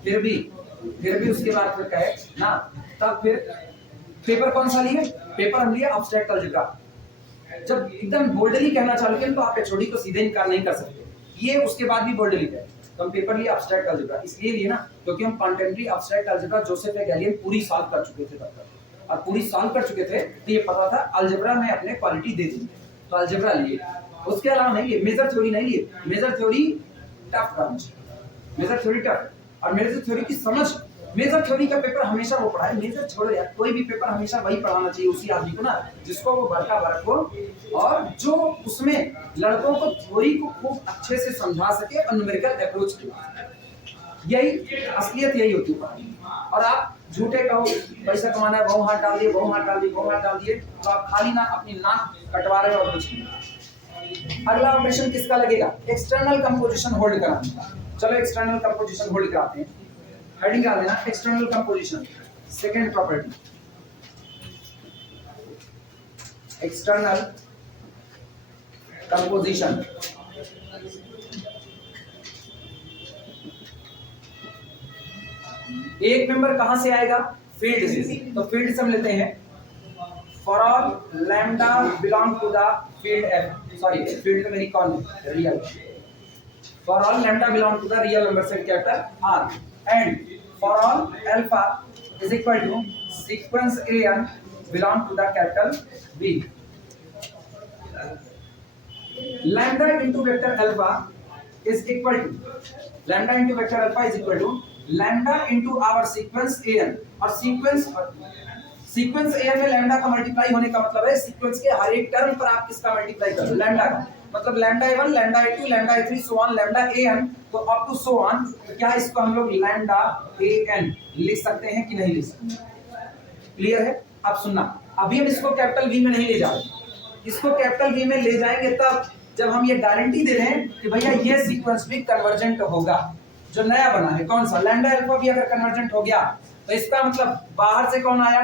फिर भी उसके बाद फिर कहे ना, तब फिर पेपर कौन सा लिए? पेपर हम लिए एब्स्ट्रैक्ट अलजेब्रा। जब एकदम बोल्डली कहना चालू किया तो आप एचओडी को सीधे इनकार नहीं कर सकते, ये उसके बाद भी बोल्डली कहे, तो हम पेपर लिए एब्स्ट्रैक्ट अलजेब्रा, इसलिए लिए ना क्योंकि हम कॉन्टेम्परेरी एब्स्ट्रैक्ट अलजेब्रा जोसेफ ए गैलियन पूरी सॉल्व कर चुके थे तब तक, और पूरी सॉल्व कर चुके थे तो ये पता था अलजेब्रा में अपने क्वालिटी दे दी, तो अलजेब्रा लिए, उसके अलावा नहीं लिए, मेजर थ्योरी नहीं लिए, measure theory tough branch, measure theory tough, और मेजर थ्योरी की समझ, मेजर थ्योरी का पेपर हमेशा वो पढ़ाए, मेजर छोड़ो यार, कोई भी पेपर हमेशा वही पढ़ाना चाहिए उसी आदमी को ना जिसको वो भरका भरक हो और जो उसमें लड़कों को थ्योरी को खूब अच्छे से समझा सके और न्यूमेरिकल अप्रोच के, यही असलियत यही होती है। और आप झूठे कहो पैसा कमाना है, बहु हाथ डाल दिए, बहु हाथ डाल दिए, बहु हाथ डाल दिए, तो आप खाली ना अपनी नाक कटवा रहे हो और कुछ नहीं। अगला ऑपरेशन किसका लगेगा? एक्सटर्नल कंपोजिशन होल्ड कराना। चलो एक्सटर्नल कंपोजिशन होल्ड कराते हैं, हेडिंग डाल देना external composition, second property external composition. एक मेंबर कहां से आएगा? फील्ड से, तो फील्ड से हम लेते हैं for all lambda belong to the field F, sorry field में मेरी कौन है? Real, for all lambda belong to the real number से capital R, and for all alpha is equal to sequence an belong to the capital B. Lambda into vector alpha is equal to lambda into vector alpha is equal to lambda into our sequence an, और sequence an में lambda का multiply होने का मतलब है sequence के हर एक term पर आप किसका मल्टीप्लाई करो? लैम्डा का, मतलब lambda a1, lambda a2, lambda a3 so on lambda an, तो अप टू सो ऑन, तो क्या इसको हम लोग लैम्डा an लिख सकते हैं कि नहीं लिख सकते? क्लियर है? अब सुनना, अभी हम इसको कैपिटल V में नहीं ले जा रहे, इसको कैपिटल V में ले जाएंगे तब जब हम ये गारंटी दे रहे हैं कि भैया ये सीक्वेंस भी कन्वर्जेंट होगा। जो नया बना है कौन सा? लैम्डा अल्फा भी अगर कन्वर्जेंट हो गया तो इसका मतलब बाहर से कौन आया?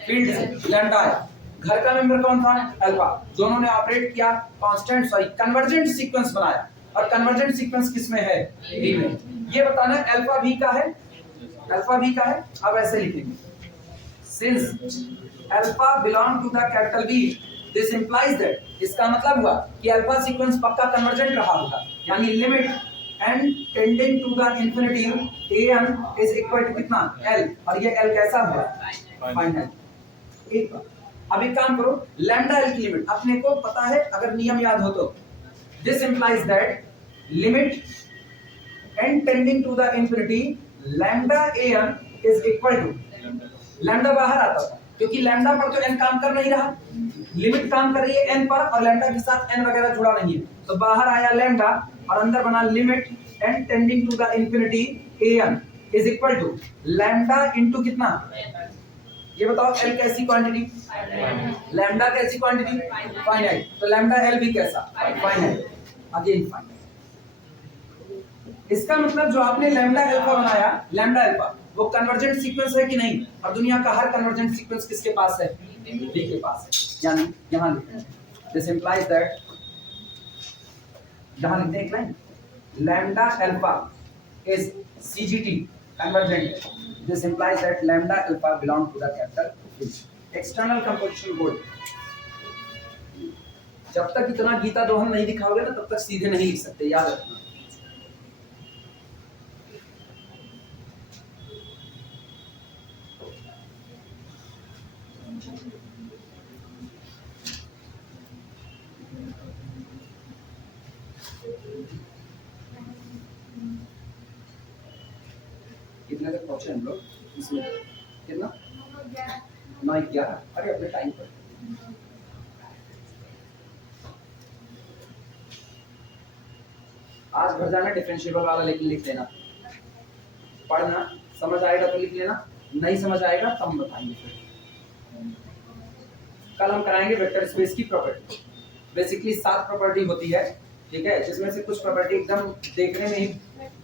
फील्ड से लैम्डा आया, घर का मेंबर कौन था? अल्फा, दोनों ने ऑपरेट किया, कांस्टेंट सॉरी कन्वर्जेंट सीक्वेंस बनाया, और कन्वर्जेंट सीक्वेंस किसमें है? डी में। ये बताना अल्फा भी का है, अल्फा भी का है। अब ऐसे लिखेंगे since alpha belong to the capital B this implies that, इसका मतलब हुआ कि अल्फा सीक्वेंस पक्का कन्वर्जेंट रहा होगा, यानी limit n tending to the infinity an is equal to कितना l, और ये l कैसा हुआ फाइनाइट। एक बार अब एक काम करो, लैम्डा l की लिमिट अपने को पता है, अगर नियम याद हो तो, this implies that limit n tending to the infinity lambda an is equal to, lambda बाहर आता था क्योंकि लैम्डा पर तो n काम कर नहीं रहा, लिमिट काम कर रही है n पर और लैम्डा के साथ n वगैरह जुड़ा नहीं है, तो बाहर आया लैम्डा और अंदर बना limit n tending to the infinity an is equal to lambda into कितना, ये बताओ l कैसी क्वांटिटी, लैम्डा कैसी क्वांटिटी फाइनाइट, तो लैम्डा l भी कैसा फाइनाइट, अगेन फाइनाइट। इसका मतलब जो आपने लैम्डा अल्फा बनाया, लैम्डा अल्फा वो कन्वर्जेंट सीक्वेंस है कि नहीं, और दुनिया का हर कन्वर्जेंट सीक्वेंस किसके पास है, V के पास है, यानी यहां लिखते हैं दिस इंप्लाइज दैट, यहां लिखते हैं एक line, lambda alpha is CGT convergent, this implies that lambda alpha belong to the capital H। External composition board, जब तक इतना गीता दोहन नहीं दिखाओगे ना तब तक सीधे नहीं लिख सकते, याद रखना। कितने तक पहुंचे हम लोग इसमें, कितना 9:11, अरे अपने टाइम पर। आज घर जाना डिफरेंशिएबल वाला लेकिन लिख लेना, पढ़ना समझ आएगा तो लिख लेना, नहीं समझ आएगा तब हम बताएंगे फिर। कल हम कराएंगे वेक्टर स्पेस की प्रॉपर्टी, बेसिकली 7 प्रॉपर्टी होती है, ठीक है, जिसमें से कुछ प्रॉपर्टी एकदम देखने में ही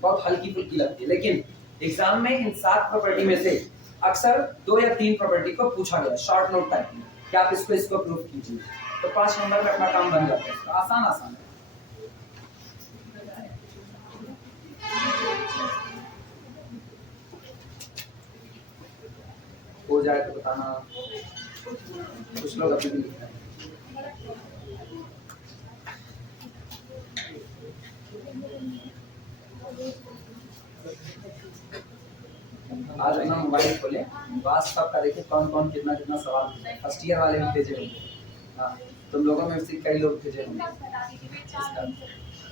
बहुत हल्की फुल्की लगती है, लेकिन एग्जाम में इन 7 प्रॉपर्टी में से अक्सर 2 या 3 प्रॉपर्टी को पूछा गया शॉर्ट नोट टाइप में कि आप इसको प्रूव कीजिए, तो 5 नंबर में अपना काम बन जाता है, तो आसान आसान है। हो जाए तो बताना, कुछ लोग अभी भी लिख रहे हैं। आज अपना मोबाइल खोले, बात सबका देखे कौन कौन कितना कितना सवाल, फर्स्ट ईयर वाले भी भेजे होंगे, हाँ तुम लोगों में से कई लोग भेजे होंगे,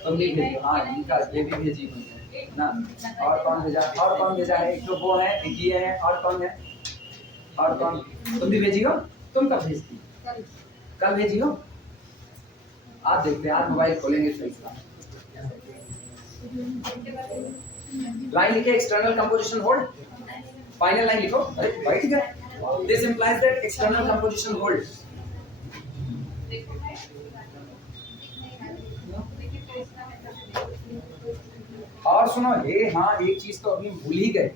तुम भी भेजिए, हाँ इनका ये भी भेजी हुई है ना, और कौन भेजा है, एक तो वो है, एक ये है, और कौन है, और कौन, तुम भी भेजी हो, तुम कब भेजती, कल भेजी हो, आज देखते हैं, आज मोबाइल खोलेंगे तो इसका लाइन लिखे external composition hold, final line लिखो, अरे बैठ गया, this implies that external composition hold, और सुनो ये, हाँ एक चीज तो अभी भूल ही गए,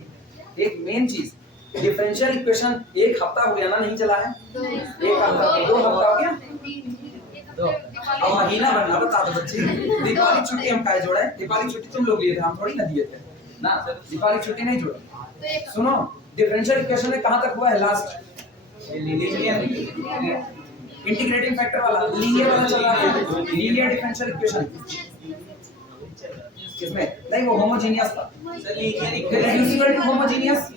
एक मेन चीज, डिफरेंशियल इक्वेशन एक हफ्ता हो गया ना नहीं चला है, एक हफ्ता 2 हफ्ता हो गया, अब महीना बनना बता दो बच्चे, दीपावली छुट्टी हम काहे जोड़े, दीपावली छुट्टी तुम लोग लिए थे, हम थोड़ी ना दिए थे ना, दीपावली छुट्टी नहीं जोड़े। सुनो डिफरेंशियल इक्वेशन में कहां तक हुआ है लास्ट, इंटीग्रेटिंग फैक्टर वाला, लीनियर वाला चल रहा है, लीनियर डिफरेंशियल इक्वेशन किसमें, नहीं वो होमोजेनियस था, reducible to homogeneous,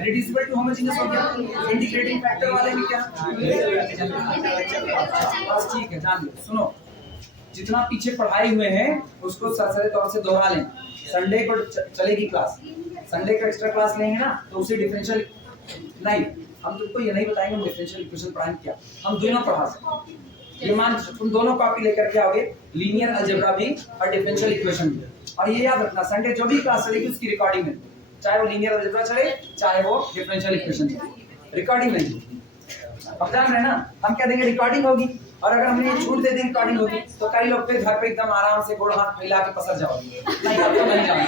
reducible to homogeneous हो गया, इंटीग्रेटिंग फैक्टर वाले में क्या, बस ठीक है जान लो। सुनो जितना पीछे पढ़ाए हुए हैं उसको सरसरी तौर से दोहरा लें, संडे को चलेगी क्लास, संडे का एक्स्ट्रा क्लास लेंगे ना तो उसे डिफरेंशियल, नहीं हम तुमको ये नहीं बताएंगे हम डिफरेंशियल इक्वेशन पढ़ाएंगे क्या, हम दोनों पढ़ा सकते हैं, ये मान तुम दोनों कॉपी लेकर के आओगे, लीनियर अलजेब्रा भी और डिफरेंशियल इक्वेशन भी, और ये याद रखना संडे जो भी क्लास चलेगी उसकी रिकॉर्डिंग में, चाहे वो लीनियर अलजेब्रा चले चाहे वो डिफरेंशियल इक्वेशन चले, रिकॉर्डिंग नहीं होगी, अब जान रहे ना, हम कह देंगे रिकॉर्डिंग होगी, और अगर हमने ये छूट दे दी रिकॉर्डिंग होगी तो कई लोग फिर घर पे एकदम आराम से गोड़ हाथ फैला के पसर जाओगे, नहीं आपको नहीं जाना।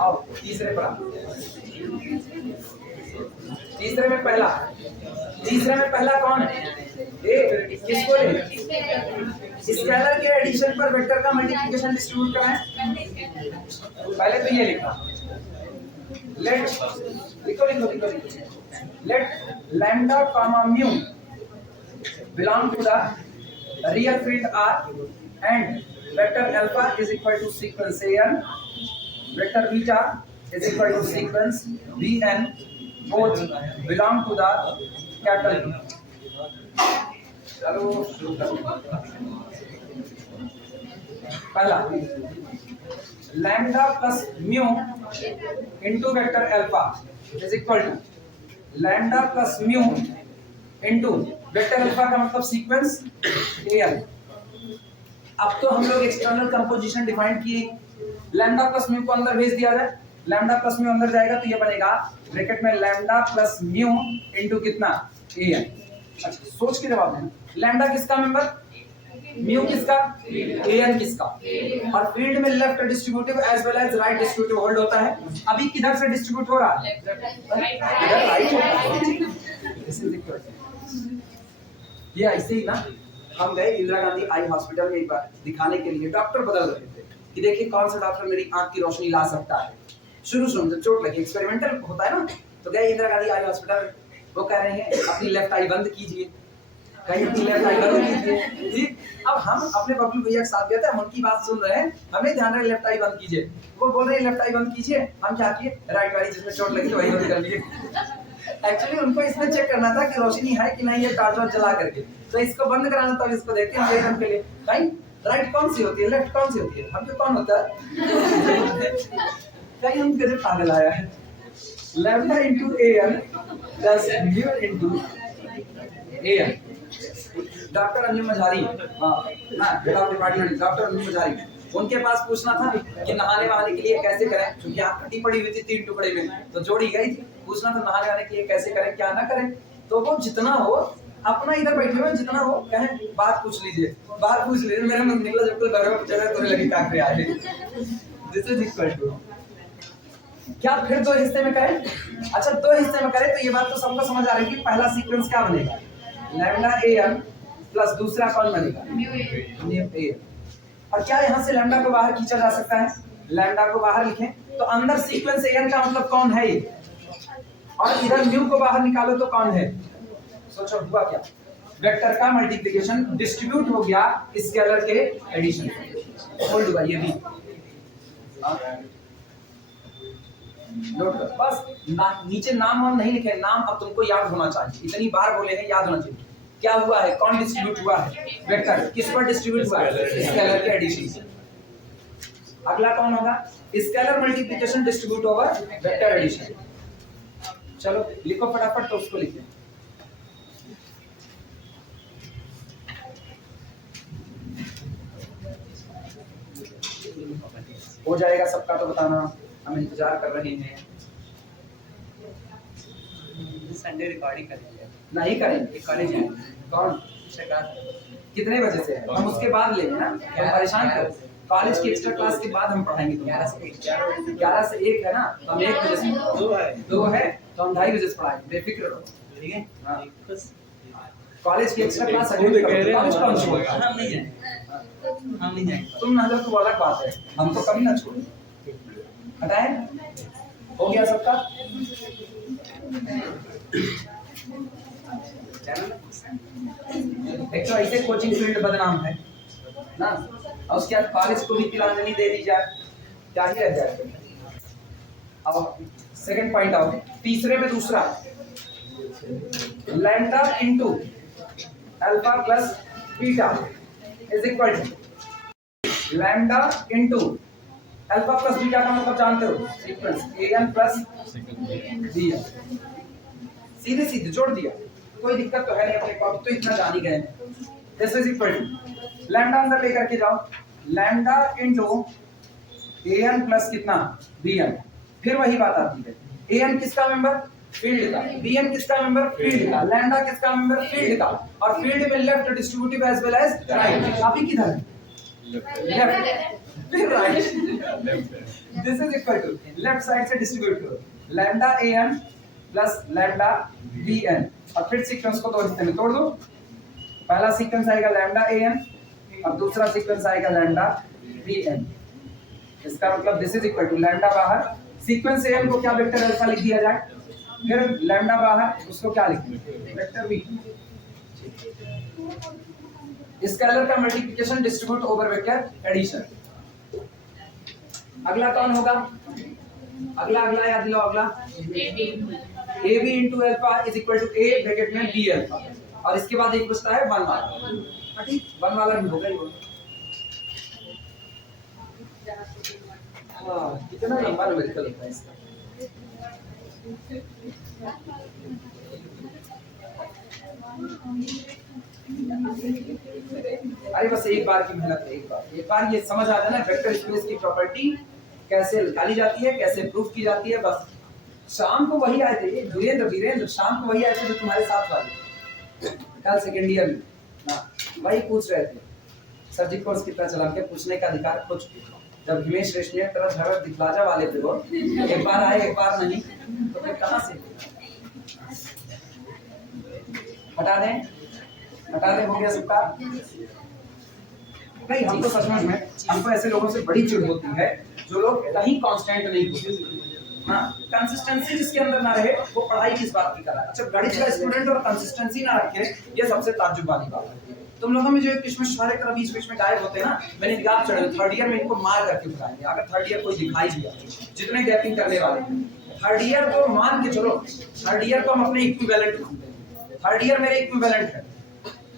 आओ तीसरे पर, तीसरे में पहला कौन है, ए किसको ले, स्केलर के एडिशन पर वेक्टर का मल्टीप्लिकेशन डिस्ट्रीब्यूट कराएं, पहले तो ये लिखा, लेट लिखो let lambda comma mu belong to the real field R and vector alpha is equal to sequence AN, vector beta is equal to sequence Bn, both belong to the capital B. चलो शुरू करो। पहला lambda plus mu into vector alpha is equal to lambda plus mu into vector alpha का मतलब sequence AL। अब तो हम लोग एक्सटर्नल कंपोजिशन डिफाइन किए, लैम्डा प्लस म्यू को अंदर भेज दिया जाए, लैम्डा प्लस म्यू अंदर जाएगा तो ये बनेगा ब्रैकेट में लैम्डा प्लस म्यू इनटू कितना AN। अच्छा सोच के जवाब देना, लैम्डा किसका मेंबर, म्यू किसका, AN किसका, और फील्ड में left distributive as well as right distributive hold होता है। अभी किधर से डिस्ट्रीब्यूट हो रहा है, इधर राइट होता है। ये ऐसे ही ना, हम गए इंदिरा गांधी आई हॉस्पिटल में एक बार दिखाने के लिए, डॉक्टर बदल रहे थे कि देखिए कौन सा डॉक्टर मेरी आंख की रोशनी ला सकता है। शुरू जब चोट लगी, एक्सपेरिमेंटल होता है ना, तो गए इंदिरा गांधी आई हॉस्पिटल, वो कह रहे हैं अपनी लेफ्ट आई बंद कीजिए, कहीं अपनी लेफ्ट आई बंद कीजिए। ठीक, अब हम अपने बबलू भैया के साथ गए थे, हम उनकी बात सुन रहे हैं, हमें ध्यान रहे लेफ्ट आई बंद कीजिए, वो बोल रहे हैं लेफ्ट आई बंद कीजिए, हम क्या किए राइट वाली जिसमें चोट लगी वही बंद कर लिए। एक्चुअली उनको इसमें चेक करना था कि रोशनी है कि नहीं है, टॉर्च वॉर्च जला करके, तो इसको बंद कराना था, इसको देखते हैं लेफ्ट के लिए भाई राइट कौन सी होती है, लेफ्ट कौन सी होती है, हमको कौन होता है। कहीं हम गजब पागल आया है। Lambda into AN plus mu into AN। Doctor Anjum Mazhari, हां head of department doctor Anjum Mazhari, उनके पास पूछना था कि नहाने वहाने के लिए कैसे करें, क्योंकि आंख कटी पड़ी हुई थी 3 टुकड़े में, तो जोड़ी गई थी, पूछना था नहाने वहाने के लिए कैसे करें क्या ना करें। तो वो जितना हो अपना इधर बैठे हुए जितना हो कहें बात पूछ लीजिए, बात पूछ लीजिए, मेरे मन निकला जब कोई घर में जगह तो लगी काट रहे आए। दिस इज इक्वल टू क्या फिर दो हिस्से में करें। अच्छा दो हिस्से में करें तो ये बात तो सबको समझ आ रही है कि पहला सीक्वेंस क्या बनेगा, लैम्डा AN प्लस दूसरा कौन बनेगा म्यू AN। और क्या यहाँ से लैम्डा को बाहर खींचा जा सकता है, लैम्डा को बाहर लिखें तो अंदर सीक्वेंस AN का मतलब कौन है ये, और इधर म्यू को बाहर निकालो तो कौन है। सोचो हुआ क्या, वेक्टर का मल्टीप्लिकेशन डिस्ट्रीब्यूट हो गया स्केलर के एडिशन, होल्ड हुआ ये भी नोट कर, बस नीचे नाम वाम नहीं लिखे, नाम अब तुमको याद होना चाहिए, इतनी बार बोले हैं याद होना चाहिए। क्या हुआ है, कौन डिस्ट्रीब्यूट हुआ है, वेक्टर किस पर डिस्ट्रीब्यूट हुआ है, स्केलर के एडिशन। अगला कौन होगा, scalar multiplication distribute over vector addition. चलो लिखो फटाफट, तो उसको लिखें। हो जाएगा सबका तो बताना, हम इंतजार कर रहे हैं। संडे रिकॉर्डिंग करेंगे, नहीं करेंगे, करेंगे कौन कितने बजे से, हम उसके बाद लेंगे ना, हम परेशान कर, कॉलेज की एक्स्ट्रा क्लास के बाद हम पढ़ाएंगे। 11 से 1 है ना, तो हम 1 बजे से 2 है तो हम 2:30 बजे से पढ़ाएंगे, बेफिक्र रहो, ठीक है। हाँ कॉलेज की एक्स्ट्रा क्लास अटेंड करो, कॉलेज कौन छोड़ेगा, हम नहीं जाएंगे, हम नहीं जाएंगे, तुम ना तो अलग बात है, हम तो कभी ना छोड़ें। हटाएं, हो गया सबका। एक तो ऐसे कोचिंग फील्ड बदनाम है ना, और उसके बाद कॉलेज को भी तिलांजलि दे दी जाए, क्या ही रह जाए। अब सेकंड पॉइंट आओ, तीसरे में दूसरा lambda into alpha plus beta is equal to lambda into alpha plus beta का मतलब जानते हो, सीक्वेंस AN प्लस BN, सीधे सीधे जोड़ दिया, कोई दिक्कत तो है नहीं, अपने कॉपी तो इतना जान ही गए। This is equal to lambda अंदर लेकर के जाओ, लैम्डा इनटू AN प्लस कितना BN, फिर वही बात आती है, AN किसका मेंबर, फील्ड का, BN किसका मेंबर, फील्ड का, लैम्डा किसका मेंबर, फील्ड का, और फील्ड में left distributive as well as right. अभी किधर है, लेफ्ट फिर right. This is equal to left side से डिस्ट्रीब्यूट करो, lambda AN plus lambda BN, और फिर सीक्वेंस को दो हिस्से में तोड़ दो, पहला सीक्वेंस आएगा लैम्डा AN और दूसरा सीक्वेंस आएगा लैम्डा BN। इसका मतलब this is equal to lambda बाहर, सीक्वेंस AN को क्या वेक्टर अल्फा लिख दिया जाए, फिर लैम्डा बाहर, उसको क्या लिखेंगे? Vector v। स्केलर का multiplication distribute over vector addition. अगला कौन होगा? अगला याद दिलाओ। अगला A B into alpha is equal to A bracket में बी अल्फा, और इसके बाद एक बचता है 1 वाला। ठीक, 1 वाला भी होगा ही वो। हाँ, कितना लंबा न्यूमेरिकल होता है इसका। अरे बस एक बार की मेहनत है, एक बार ये समझ आ जाए ना वेक्टर स्पेस की प्रॉपर्टी कैसे निकाली जाती है, कैसे प्रूफ की जाती है। बस शाम को वही आए थे वीरेंद्र शाम को वही आए थे जो तुम्हारे साथ वाले कल सेकेंड ईयर में ना, वही पूछ रहे थे सर जी कोर्स कितना चला के, पूछने का अधिकार खो चुके। जब हिमेश रेशमिया तरह भरत दिखलाजा वाले थे वो, एक बार आए एक बार नहीं, तो फिर कहाँ से? हटा दें हो गया सबका। नहीं, हमको सच में हमको ऐसे लोगों से बड़ी चिढ़ होती है जो लोग कहीं कांस्टेंट नहीं होते। हाँ, कंसिस्टेंसी जिसके अंदर ना रहे वो पढ़ाई किस बात की कर रहा है। अच्छा, गणित का स्टूडेंट और कंसिस्टेंसी ना रखे, ये सबसे ताज्जुब वाली बात है। तुम लोगों में जो किशमिश सारे तरह बीच में गायब होते हैं ना, मैंने याद चढ़े थर्ड ईयर में इनको मार करके बुलाएंगे अगर थर्ड ईयर कोई दिखाई दिया। जितने गैपिंग करने वाले थर्ड ईयर को मान के चलो, थर्ड ईयर को हम अपने इक्विवेलेंट मानते हैं। थर्ड ईयर मेरे इक्विवेलेंट है,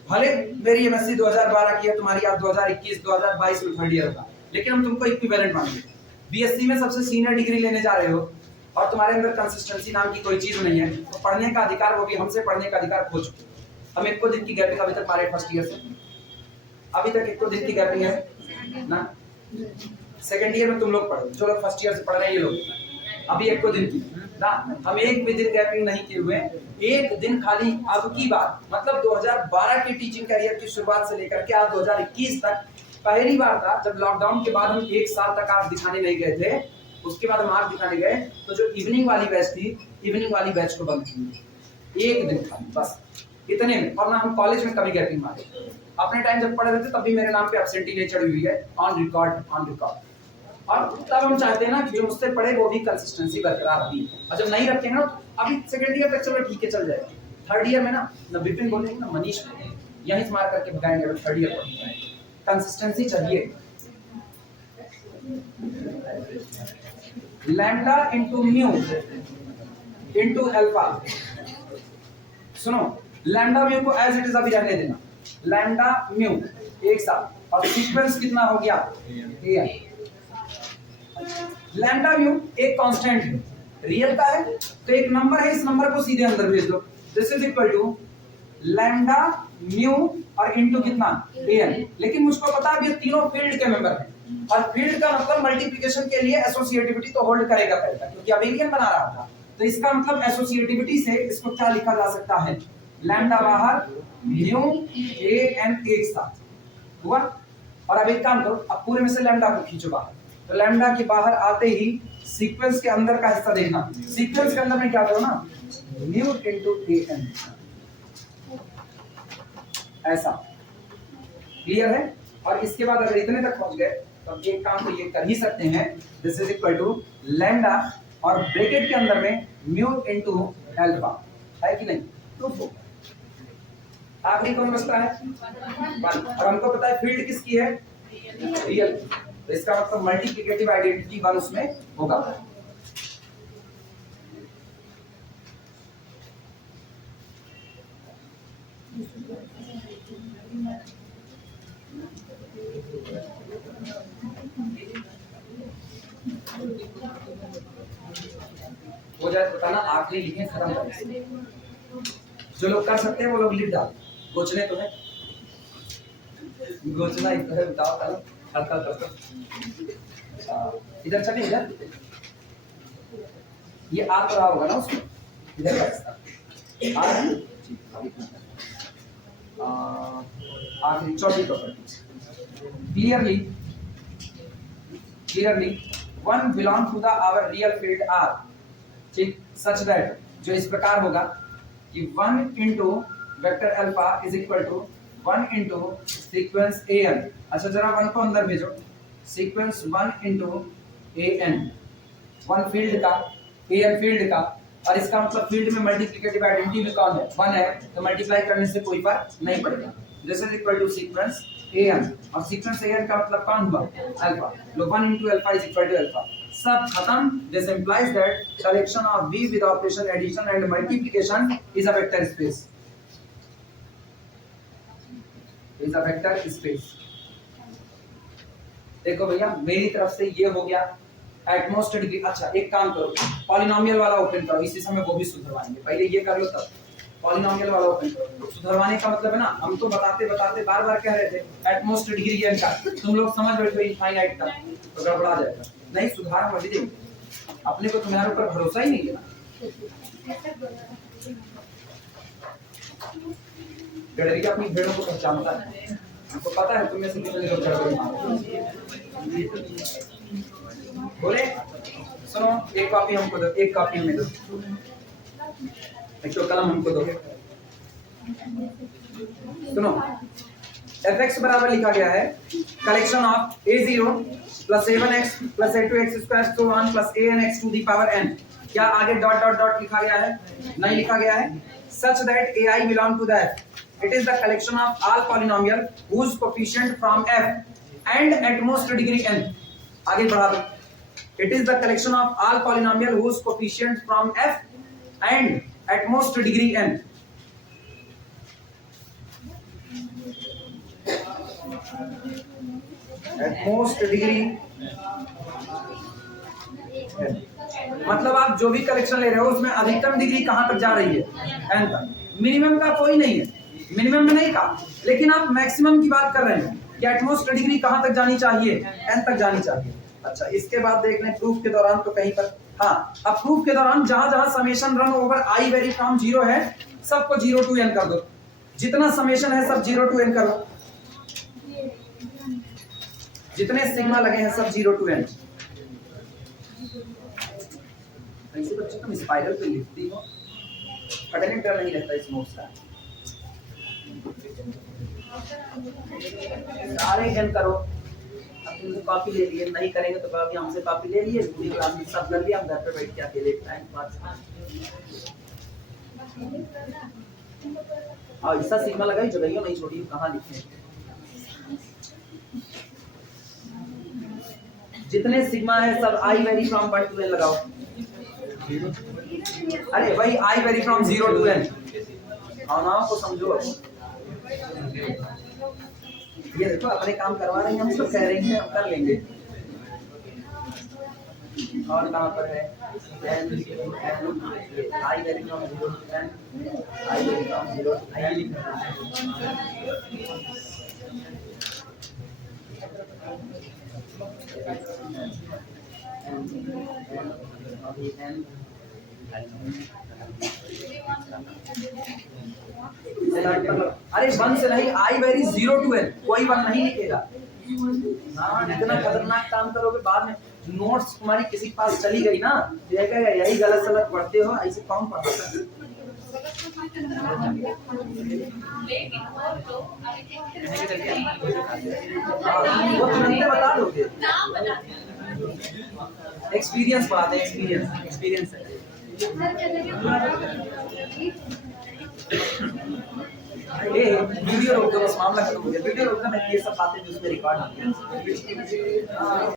भले मेरी एमएससी 2012 की है, तुम्हारी आप 2021 2022 में थर्ड ईयर का, लेकिन हम तुमको इक्विवेलेंट मानेंगे। बीएससी में सबसे सीनियर डिग्री लेने जा रहे हो और तुम्हारे अंदर कंसिस्टेंसी नाम की कोई चीज नहीं है, तो पढ़ने का अधिकार वो भी हमसे पढ़ने का अधिकार खो चुके। हम एक को दिन की गैपिंग अभी तक मारे फर्स्ट ईयर से, अभी तक एक को दिन की गैपिंग है ना। सेकंड ईयर में तुम लोग पढ़ो, जो लोग फर्स्ट ईयर से पढ़ रहे हैं ये लोग, अभी एक को दिन की ना, हम एक भी दिन गैपिंग नहीं किए हुए, एक दिन खाली। अब की बात मतलब 2012 के टीचिंग करियर की शुरुआत से लेकर के आज 2021 तक पहली बार था जब लॉकडाउन के बाद हम एक साल तक आर्ट दिखाने नहीं गए थे। उसके बाद हम आर्ट दिखाने गए तो जो इवनिंग वाली बैच थी, इवनिंग वाली बैच को बंद की एक दिन खाली, बस इतने में। और ना हम कॉलेज में कभी गैपिंग मारे, अपने टाइम जब पढ़ रहे थे तब भी मेरे नाम पे एब्सेंटी नहीं चढ़ी हुई है, ऑन रिकॉर्ड। और तब हम चाहते हैं ना कि जो मुझसे पढ़े वो भी कंसिस्टेंसी बरकरार रही, और जब नहीं रखेंगे ना, अभी सेकंड ईयर तक चलो ठीक है चल जाएगा, थर्ड ईयर में ना विपिन बोलेंगे ना मनीष बोलेंगे, यहीं से मार करके भगाएंगे। अगर थर्ड ईयर पढ़ेंगे कंसिस्टेंसी चाहिए। Lambda into mu into alpha, सुनो लैम्डा म्यू को एज इट इज अभी रहने देना, लैम्डा म्यू एक साथ, और सीक्वेंस कितना हो गया ए। लैम्डा म्यू एक कांस्टेंट है, रियल का है तो एक नंबर है, इस नंबर को सीधे अंदर भेज दो। This is equal to lambda mu और इनटू कितना एन। लेकिन मुझको पता है ये तीनों फील्ड के मेंबर हैं, और फील्ड का मतलब मल्टीप्लिकेशन के लिए एसोसिएटिविटी तो होल्ड करेगा पहले, क्योंकि अबेलियन बना रहा था, तो इसका मतलब एसोसिएटिविटी से इसको क्या लिखा जा सकता है, लैम्डा बाहर म्यू ए एन एक साथ हुआ। और अब एक काम करो, अब पूरे में से लैम्डा को खींचो बाहर, तो लैम्डा के बाहर आते ही सीक्वेंस के अंदर का हिस्सा देखना, सीक्वेंस के अंदर में क्या करो ना, म्यू इनटू ए एन, ऐसा क्लियर है। और इसके बाद अगर इतने तक पहुंच गए तो एक काम तो ये कर ही सकते हैं, this is equal to lambda और ब्रैकेट के अंदर में म्यू इनटू अल्फा, है कि नहीं। तो आखिरी कौन बचता है, और हमको पता है फील्ड किसकी है, रियल, तो इसका मतलब मल्टीप्लिकेटिव आइडेंटिटी 1 उसमें होगा। हो जाए तो बताना, आखिरी लिखें खत्म करें। जो लोग कर सकते हैं वो लोग लिख डाल, गोचने तो है, गोचना इधर बताओ कल हल्का करके इधर चले, इधर ये आ तो रहा होगा ना उसमें, इधर का आ रहा है। आखिरी चौथी property, clearly one belong to the our real field R, ठीक, such that जो इस प्रकार होगा कि 1 into vector alpha is equal to 1 into sequence an। अच्छा जरा 1 को अंदर भेजो, सीक्वेंस 1 into an, 1 फील्ड का an फील्ड का और इसका मतलब फील्ड में मल्टीप्लिकेटिव आइडेंटिटी भी कौन है, 1 है, तो मल्टीप्लाई करने से कोई फर्क नहीं पड़ेगा। This is equal to sequence an, और सीक्वेंस an का मतलब कौन हुआ, अल्फा। लो 1 into alpha is equal to alpha, सब खत्म। This implies that collection of v with operation addition and multiplication is a vector space, is a vector space. देखो भैया मेरी तरफ से ये हो गया एटमॉस्ट डिग्री। अच्छा एक काम करो, पॉलिनोमियल वाला ओपन करो, इसी समय वो भी सुधरवाएंगे, पहले ये कर लो तब पॉलिनोमियल वाला ओपन करो। सुधरवाने का मतलब है ना, हम तो बताते बताते बार बार कह रहे थे एटमॉस्ट डिग्री n का, तुम लोग समझ बैठो इनफाइनाइट तक, तो गड़बड़ा जाएगा। नहीं सुधार मत दीजिए, अपने को तुम्हारे ऊपर भरोसा ही नहीं है ना। गडरिया अपनी भेड़ों को पहचानता है, हमको पता है तुम्हें से कितने लोग गड़बड़ी बोले। सुनो एक कॉपी हमको दो, एक कॉपी हमें दो, एक तो कलम हमको दो। सुनो fx बराबर लिखा गया है collection of a0 plus a1x plus a2x square so on plus anx to the power n। क्या आगे डॉट डॉट डॉट लिखा गया है, नहीं लिखा गया है। Such that ai belong to the f, it is the collection of all polynomial whose coefficient from f and at most degree n। आगे बढ़ा दो, it is the collection of all polynomial whose coefficient from f and at most degree n। at most degree n मतलब आप जो भी collection ले रहे हो उसमें अधिकतम डिग्री कहां तक जा रही है, n तक। मिनिमम का कोई नहीं है, मिनिमम में नहीं कहा, लेकिन आप मैक्सिमम की बात कर रहे हैं कि एटमॉस्ट डिग्री कहां तक जानी चाहिए, n तक जानी चाहिए। अच्छा इसके बाद देख लें प्रूफ के दौरान तो कहीं पर, हाँ अब प्रूफ के दौरान जहां जहां summation run over i very from 0 है सबको 0 to n कर दो, जितना समेशन है सब 0 to n करो, जितने सिग्मा लगे हैं सब 0 to n। ऐसे बच्चे तुम स्पाइरल पे लिखती हो, कटने डर नहीं रहता इस नोट्स का। सारे n करो, अब तुमने कॉपी ले लिए, नहीं करेंगे तो कहोगे हमसे कॉपी ले लिए, पूरी क्लास में सब कर लिया, हम घर पे बैठ के अकेले टाइम पास। और ऐसा सिग्मा लगाई जगह नहीं छोड़ी, कहाँ लिखे जितने सिग्मा है सब i very from 1 to n लगाओ। अरे भाई i very from 0 to n, भावनाओं को समझो। ये देखो अपने काम करवा रहे हैं, हम सब कह रहे हैं हम कर लेंगे। और कहाँ पर है n i very from 0 to n, i very from 0 to n। अरे 1 से नहीं, i वेरी 0 to n, कोई 1 नहीं लिखेगा। हाँ इतना खतरनाक काम करोगे बाद में नोट्स तुम्हारी किसी के पास चली गई ना, देखेगा यही गलत सलत पढ़ते हो, ऐसे कौन पढ़ाता है। वो तुरंत बता दोगे, एक्सपीरियंस पढ़ाते हैं, एक्सपीरियंस वीडियो रोक दो, बस मामला खत्म हो गया। वीडियो रोकना, मैं ये सब बातें जो उसमें रिकॉर्ड होती हैं।